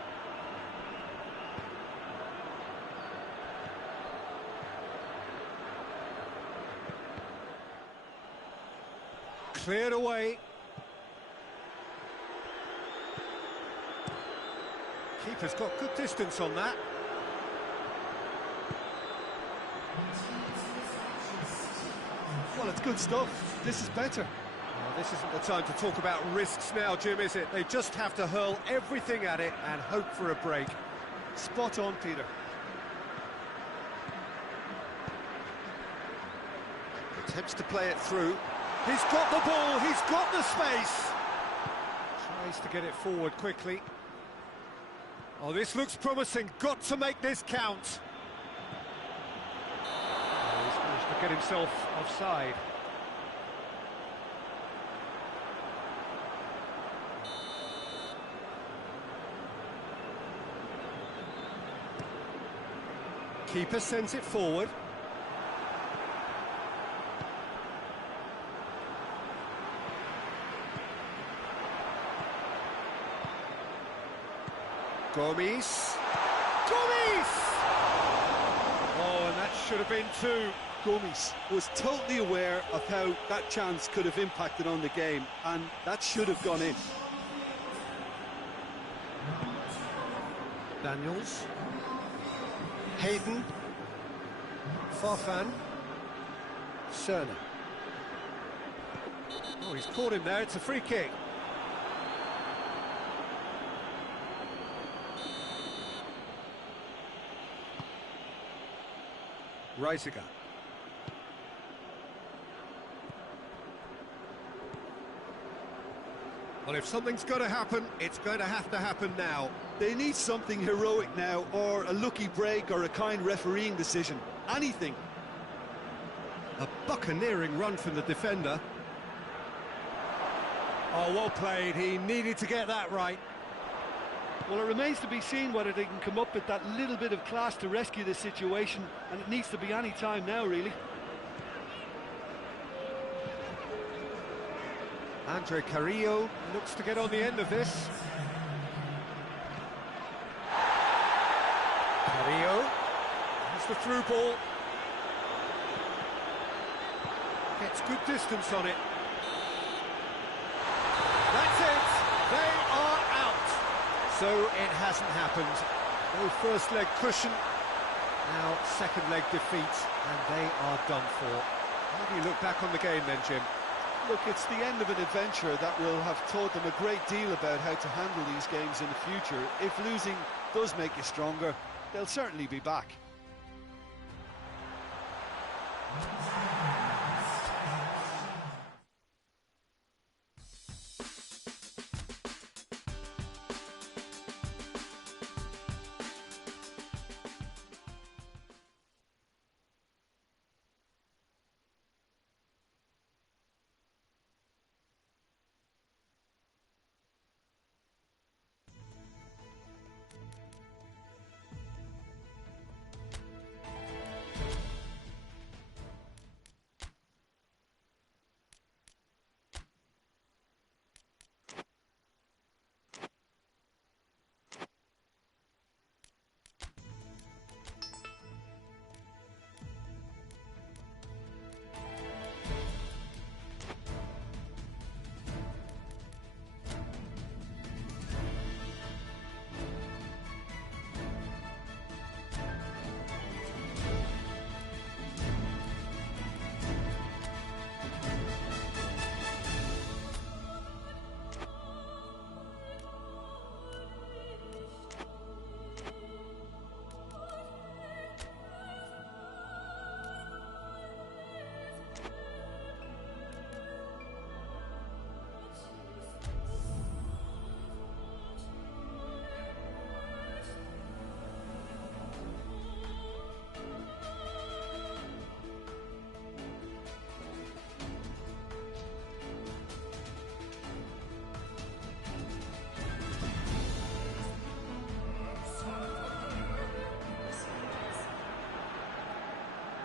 Cleared away. Keeper's got good distance on that. Well, it's good stuff. This is better. Well, this isn't the time to talk about risks now, Jim, is it? They just have to hurl everything at it and hope for a break. Spot on, Peter. Attempts to play it through. He's got the ball, he's got the space. Tries to get it forward quickly. Oh, this looks promising. Got to make this count. Oh, he's managed to get himself offside. Keeper sends it forward. Gomes. Gomes! Oh, and that should have been two. Gomes was totally aware of how that chance could have impacted on the game, and that should have gone in. Daniels. Hayden. Farfan. Cerner. Oh, he's caught him there, it's a free kick. Reisiger. Well, if something's going to happen, it's going to happen now. They need something heroic now, or a lucky break, or a kind refereeing decision. Anything. A buccaneering run from the defender. Oh, well played. He needed to get that right. Well, it remains to be seen whether they can come up with that little bit of class to rescue the situation, and it needs to be any time now, really. Andre Carrillo looks to get on the end of this. Carrillo has the through ball. Gets good distance on it. That's it! They are out! So it hasn't happened. No first leg cushion, now second leg defeat, and they are done for. How do you look back on the game then, Jim? Look, it's the end of an adventure that will have taught them a great deal about how to handle these games in the future. If losing does make you stronger, they'll certainly be back.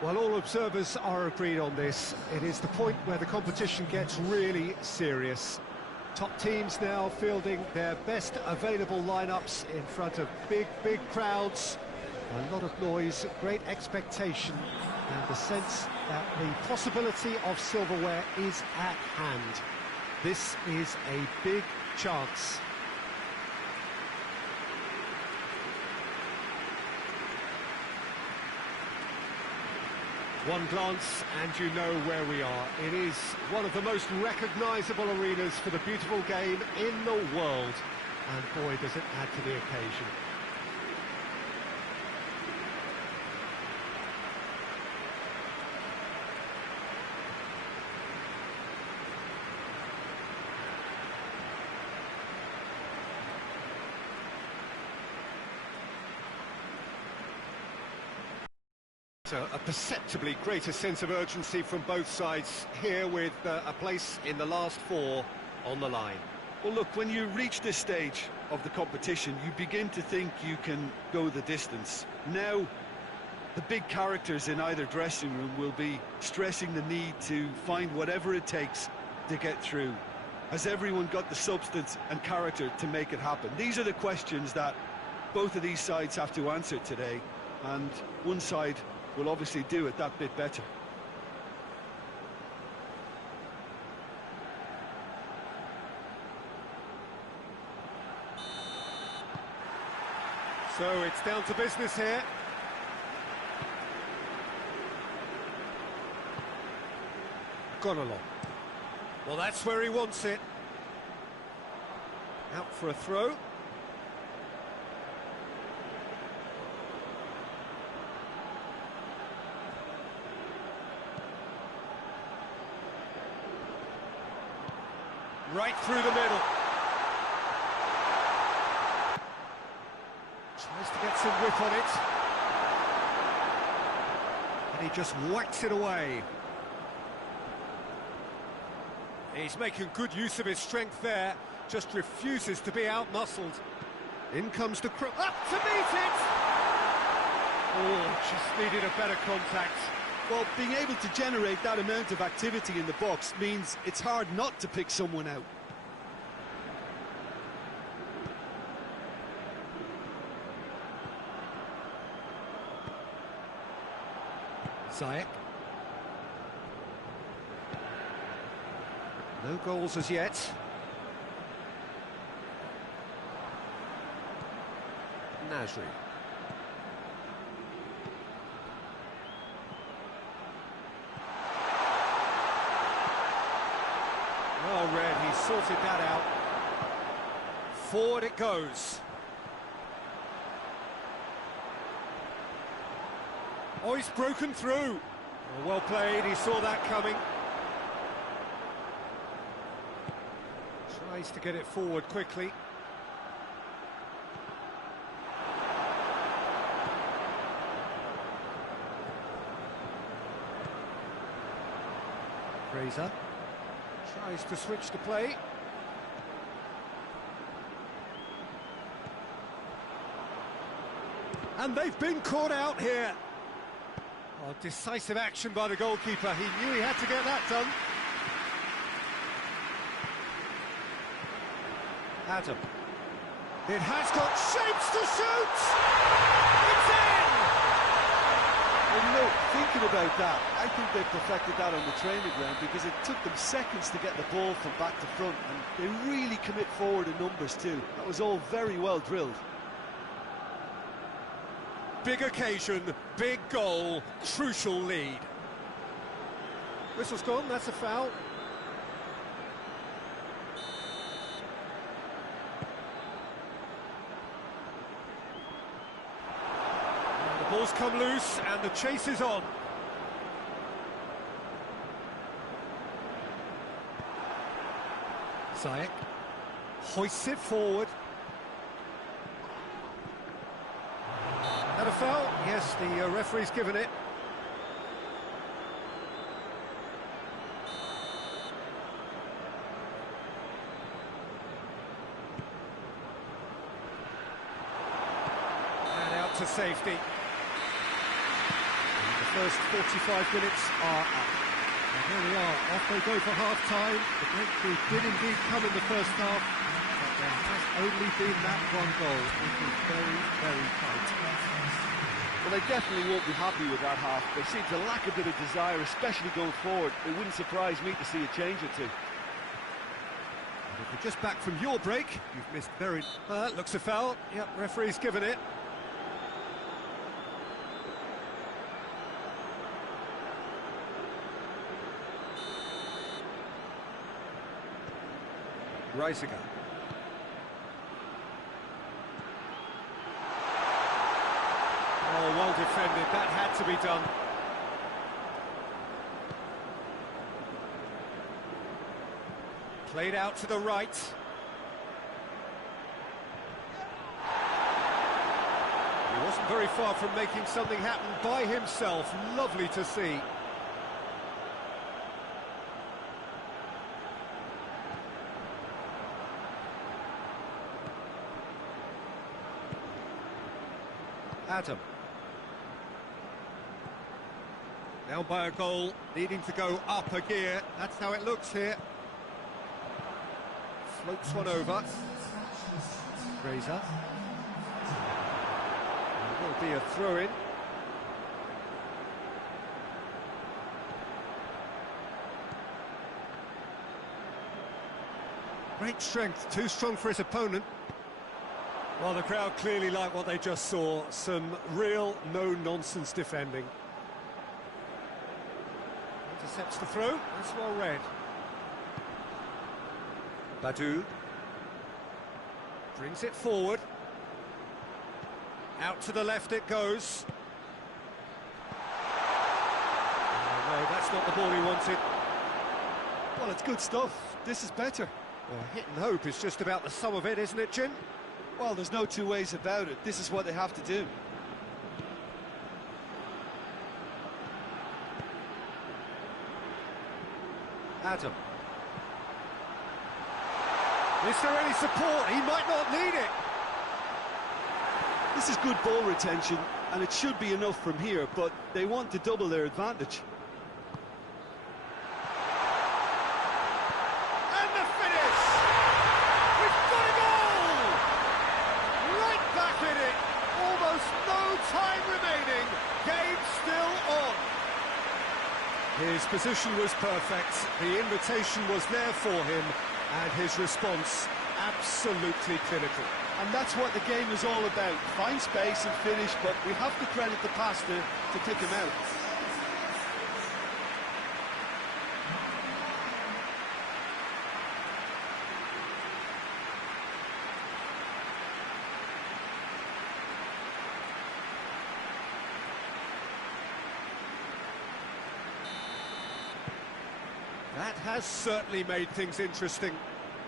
Well, all observers are agreed on this. It is the point where the competition gets really serious. Top teams now fielding their best available lineups in front of big crowds. A lot of noise, great expectation, and the sense that the possibility of silverware is at hand. This is a big chance. One glance and you know where we are. It is one of the most recognisable arenas for the beautiful game in the world. And boy, does it add to the occasion. So a perceptibly greater sense of urgency from both sides here, with a place in the last four on the line. Well, look, when you reach this stage of the competition, you begin to think you can go the distance. Now, the big characters in either dressing room will be stressing the need to find whatever it takes to get through. Has everyone got the substance and character to make it happen? These are the questions that both of these sides have to answer today, and one side will obviously do it that bit better. So it's down to business here. Gone along. Well, that's where he wants it. Out for a throw. Right through the middle. Tries to get some whip on it. And he just whacks it away. He's making good use of his strength there. Just refuses to be out-muscled. In comes the crook. Up to meet it! Oh, just needed a better contact. Well, being able to generate that amount of activity in the box means it's hard not to pick someone out. Ziyech. No goals as yet. Nasri. Well read, he sorted that out. Forward it goes. Oh, he's broken through. Oh, well played, he saw that coming. Tries to get it forward quickly. Fraser tries to switch the play. And they've been caught out here. Oh, decisive action by the goalkeeper. He knew he had to get that done. Adam. It has got shapes to shoot! It's in! Well, you know, thinking about that, I think they perfected that on the training ground because it took them seconds to get the ball from back to front, and they really commit forward in numbers too. That was all very well drilled. Big occasion, big goal, crucial lead. Whistle's gone, that's a foul. And the ball's come loose and the chase is on. Ziyech hoists it forward. That a foul? Yes, the referee's given it. And out to safety. And the first 45 minutes are up. And here we are, off they go for half-time. The breakthrough did indeed come in the first half, but there has only been that one goal. It was very, very tight. Well, they definitely won't be happy with that half. They seem to lack a bit of desire, especially going forward. It wouldn't surprise me to see a change or two. And if you're just back from your break, you've missed very... looks a foul. Yep, referee's given it. Reisiger. Oh, well defended, that had to be done. Played out to the right. He wasn't very far from making something happen by himself. Lovely to see. Adam. Now by a goal, needing to go up a gear. That's how it looks here. Floats one over. Fraser. There will be a throw-in. Great strength, too strong for his opponent. Well, the crowd clearly like what they just saw. Some real no-nonsense defending. Intercepts the throw, that's well read. Badu brings it forward. Out to the left it goes. Oh, no, that's not the ball he wanted. Well, it's good stuff. This is better. Well, hit and hope is just about the sum of it, isn't it, Jim? Well, there's no two ways about it. This is what they have to do. Adam. Is there any support? He might not need it. This is good ball retention, and it should be enough from here, but they want to double their advantage. And the finish! We've got a goal! Right back in it. Almost no time remaining. Game still on. His position was perfect. The invitation was there for him, and his response absolutely clinical. And that's what the game is all about. Find space and finish, but we have to credit the pass to take him out. That has certainly made things interesting.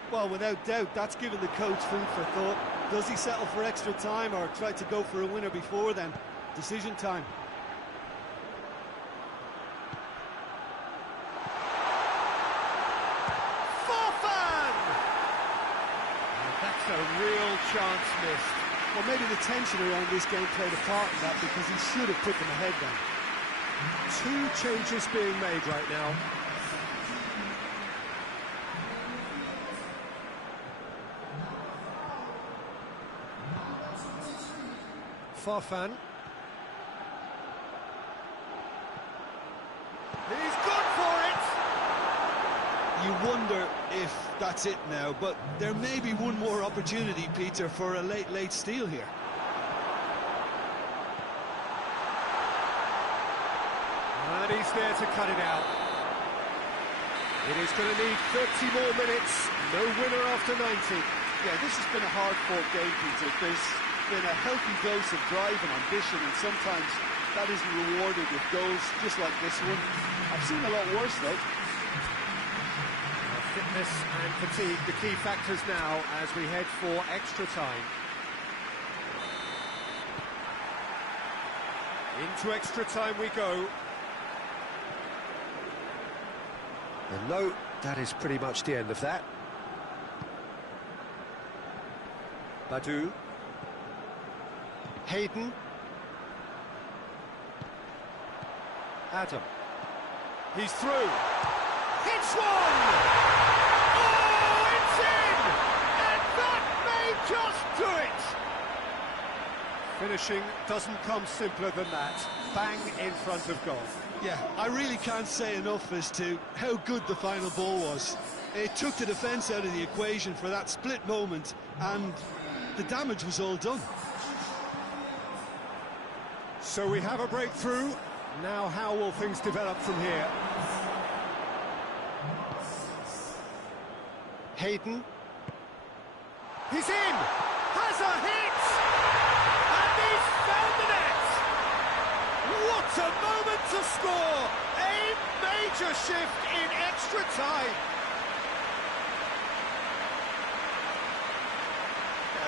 Well, without doubt, that's given the coach food for thought. Does he settle for extra time or try to go for a winner before then? Decision time. Farfan! And that's a real chance missed. Well, maybe the tension around this game played a part in that because he should have put them ahead then. Two changes being made right now. Farfan. He's good for it! You wonder if that's it now, but there may be one more opportunity, Peter, for a late steal here. And he's there to cut it out. It is going to need 30 more minutes. No winner after 90. Yeah, this has been a hard-fought game, Peter. There's been a healthy dose of drive and ambition, and sometimes that isn't rewarded with goals just like this one. I've seen a lot worse, though. Fitness and fatigue, the key factors now as we head for extra time. Into extra time we go. And no, that is pretty much the end of that. Badu. Hayden. Adam. He's through. Hits one! Oh, it's in! And that may just do it! Finishing doesn't come simpler than that. Bang in front of goal. Yeah, I really can't say enough as to how good the final ball was. It took the defence out of the equation for that split moment, and the damage was all done. So we have a breakthrough. Now how will things develop from here? Hayden. He's in! Has a hit! And he's found the net! What a moment to score! A major shift in extra time!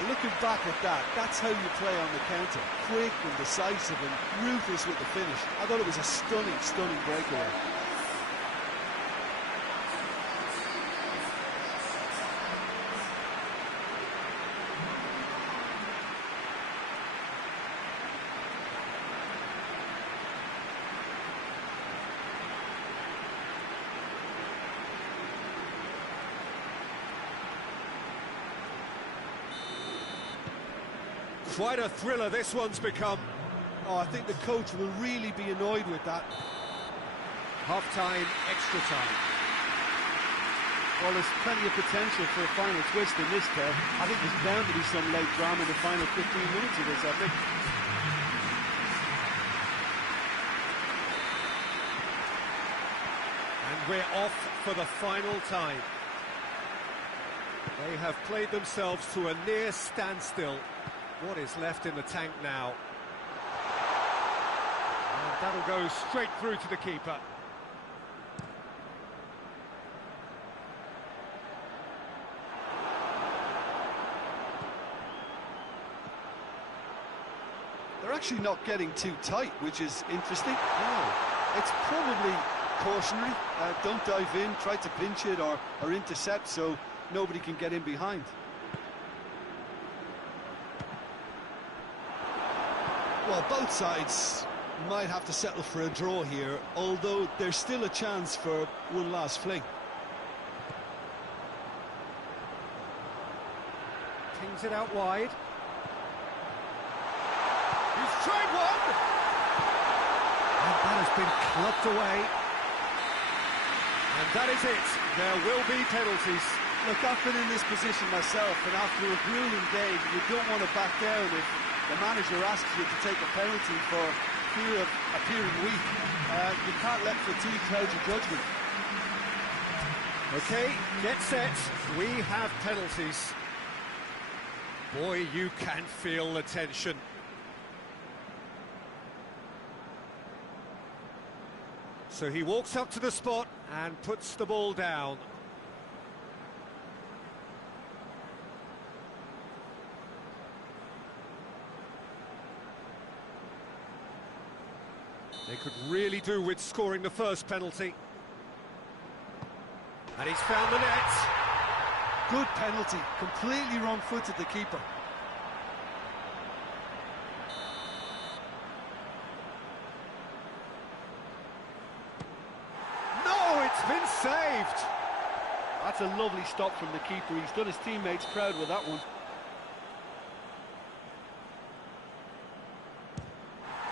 Looking back at that, that's how you play on the counter. Quick and decisive and ruthless with the finish. I thought it was a stunning, stunning breakaway. Quite a thriller this one's become. Oh, I think the coach will really be annoyed with that. Half-time, extra time. Well, there's plenty of potential for a final twist in this, Kev. I think there's bound to be some late drama in the final 15 minutes of this, I think. And we're off for the final time. They have played themselves to a near standstill. What is left in the tank now? And that'll go straight through to the keeper. They're actually not getting too tight, which is interesting. No, it's probably cautionary. Don't dive in, try to pinch it or intercept so nobody can get in behind. Well, both sides might have to settle for a draw here, although there's still a chance for one last fling. Pings it out wide. He's tried one! And that has been clubbed away. And that is it. There will be penalties. Look, I've been in this position myself, and after a grueling game, you don't want to back down if the manager asks you to take a penalty for fear of appearing weak. You can't let fatigue cloud your judgment. Okay, get set. We have penalties. Boy, you can feel the tension. So he walks up to the spot and puts the ball down. They could really do with scoring the first penalty. And he's found the net. Good penalty, completely wrong-footed the keeper. No, it's been saved. That's a lovely stop from the keeper. He's done his teammates proud with that one.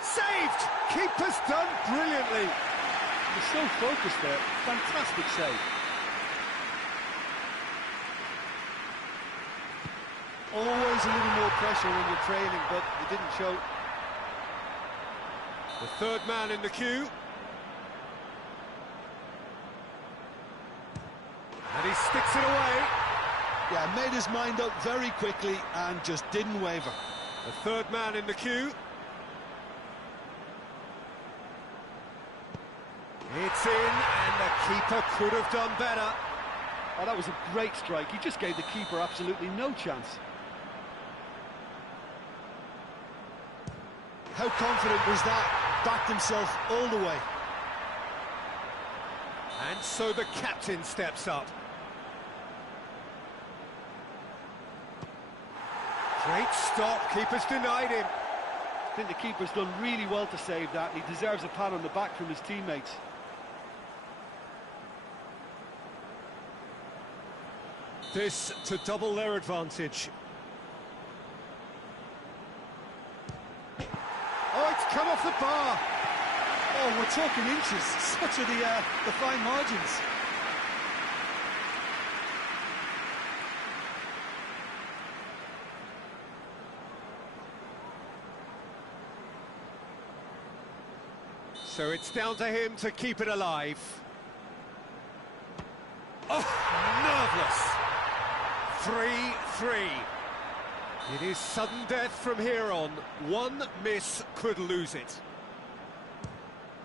Saved! Keeper's done brilliantly. He's so focused there. Fantastic save. Always a little more pressure when you're trailing, but it didn't show. The third man in the queue. And he sticks it away. Yeah, made his mind up very quickly and just didn't waver. The third man in the queue. It's in, and the keeper could have done better. Oh, that was a great strike. He just gave the keeper absolutely no chance. How confident was that? Backed himself all the way. And so the captain steps up. Great stop, keeper's denied him. I think the keeper's done really well to save that. He deserves a pat on the back from his teammates. This to double their advantage. Oh, it's come off the bar. Oh, we're talking inches. Such are the fine margins. So it's down to him to keep it alive. Oh, nerveless. 3-3. It is sudden death from here on. One miss could lose it.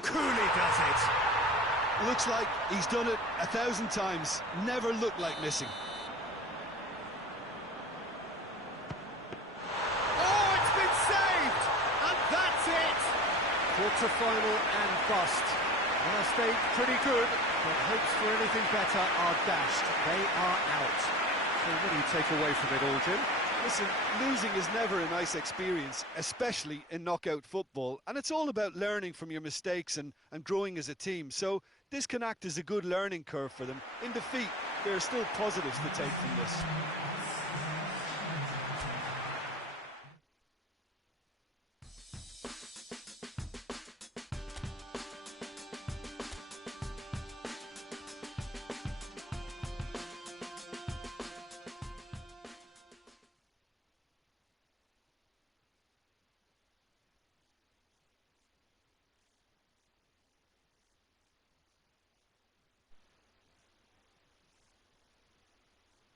Cooley does it. Looks like he's done it 1,000 times. Never looked like missing. Oh, it's been saved! And that's it! Quarter-final and bust. On a stage pretty good, but hopes for anything better are dashed. They are out. So what do you take away from it all, Jim? Listen, losing is never a nice experience, especially in knockout football. And it's all about learning from your mistakes and growing as a team. So this can act as a good learning curve for them. In defeat, there are still positives to take from this.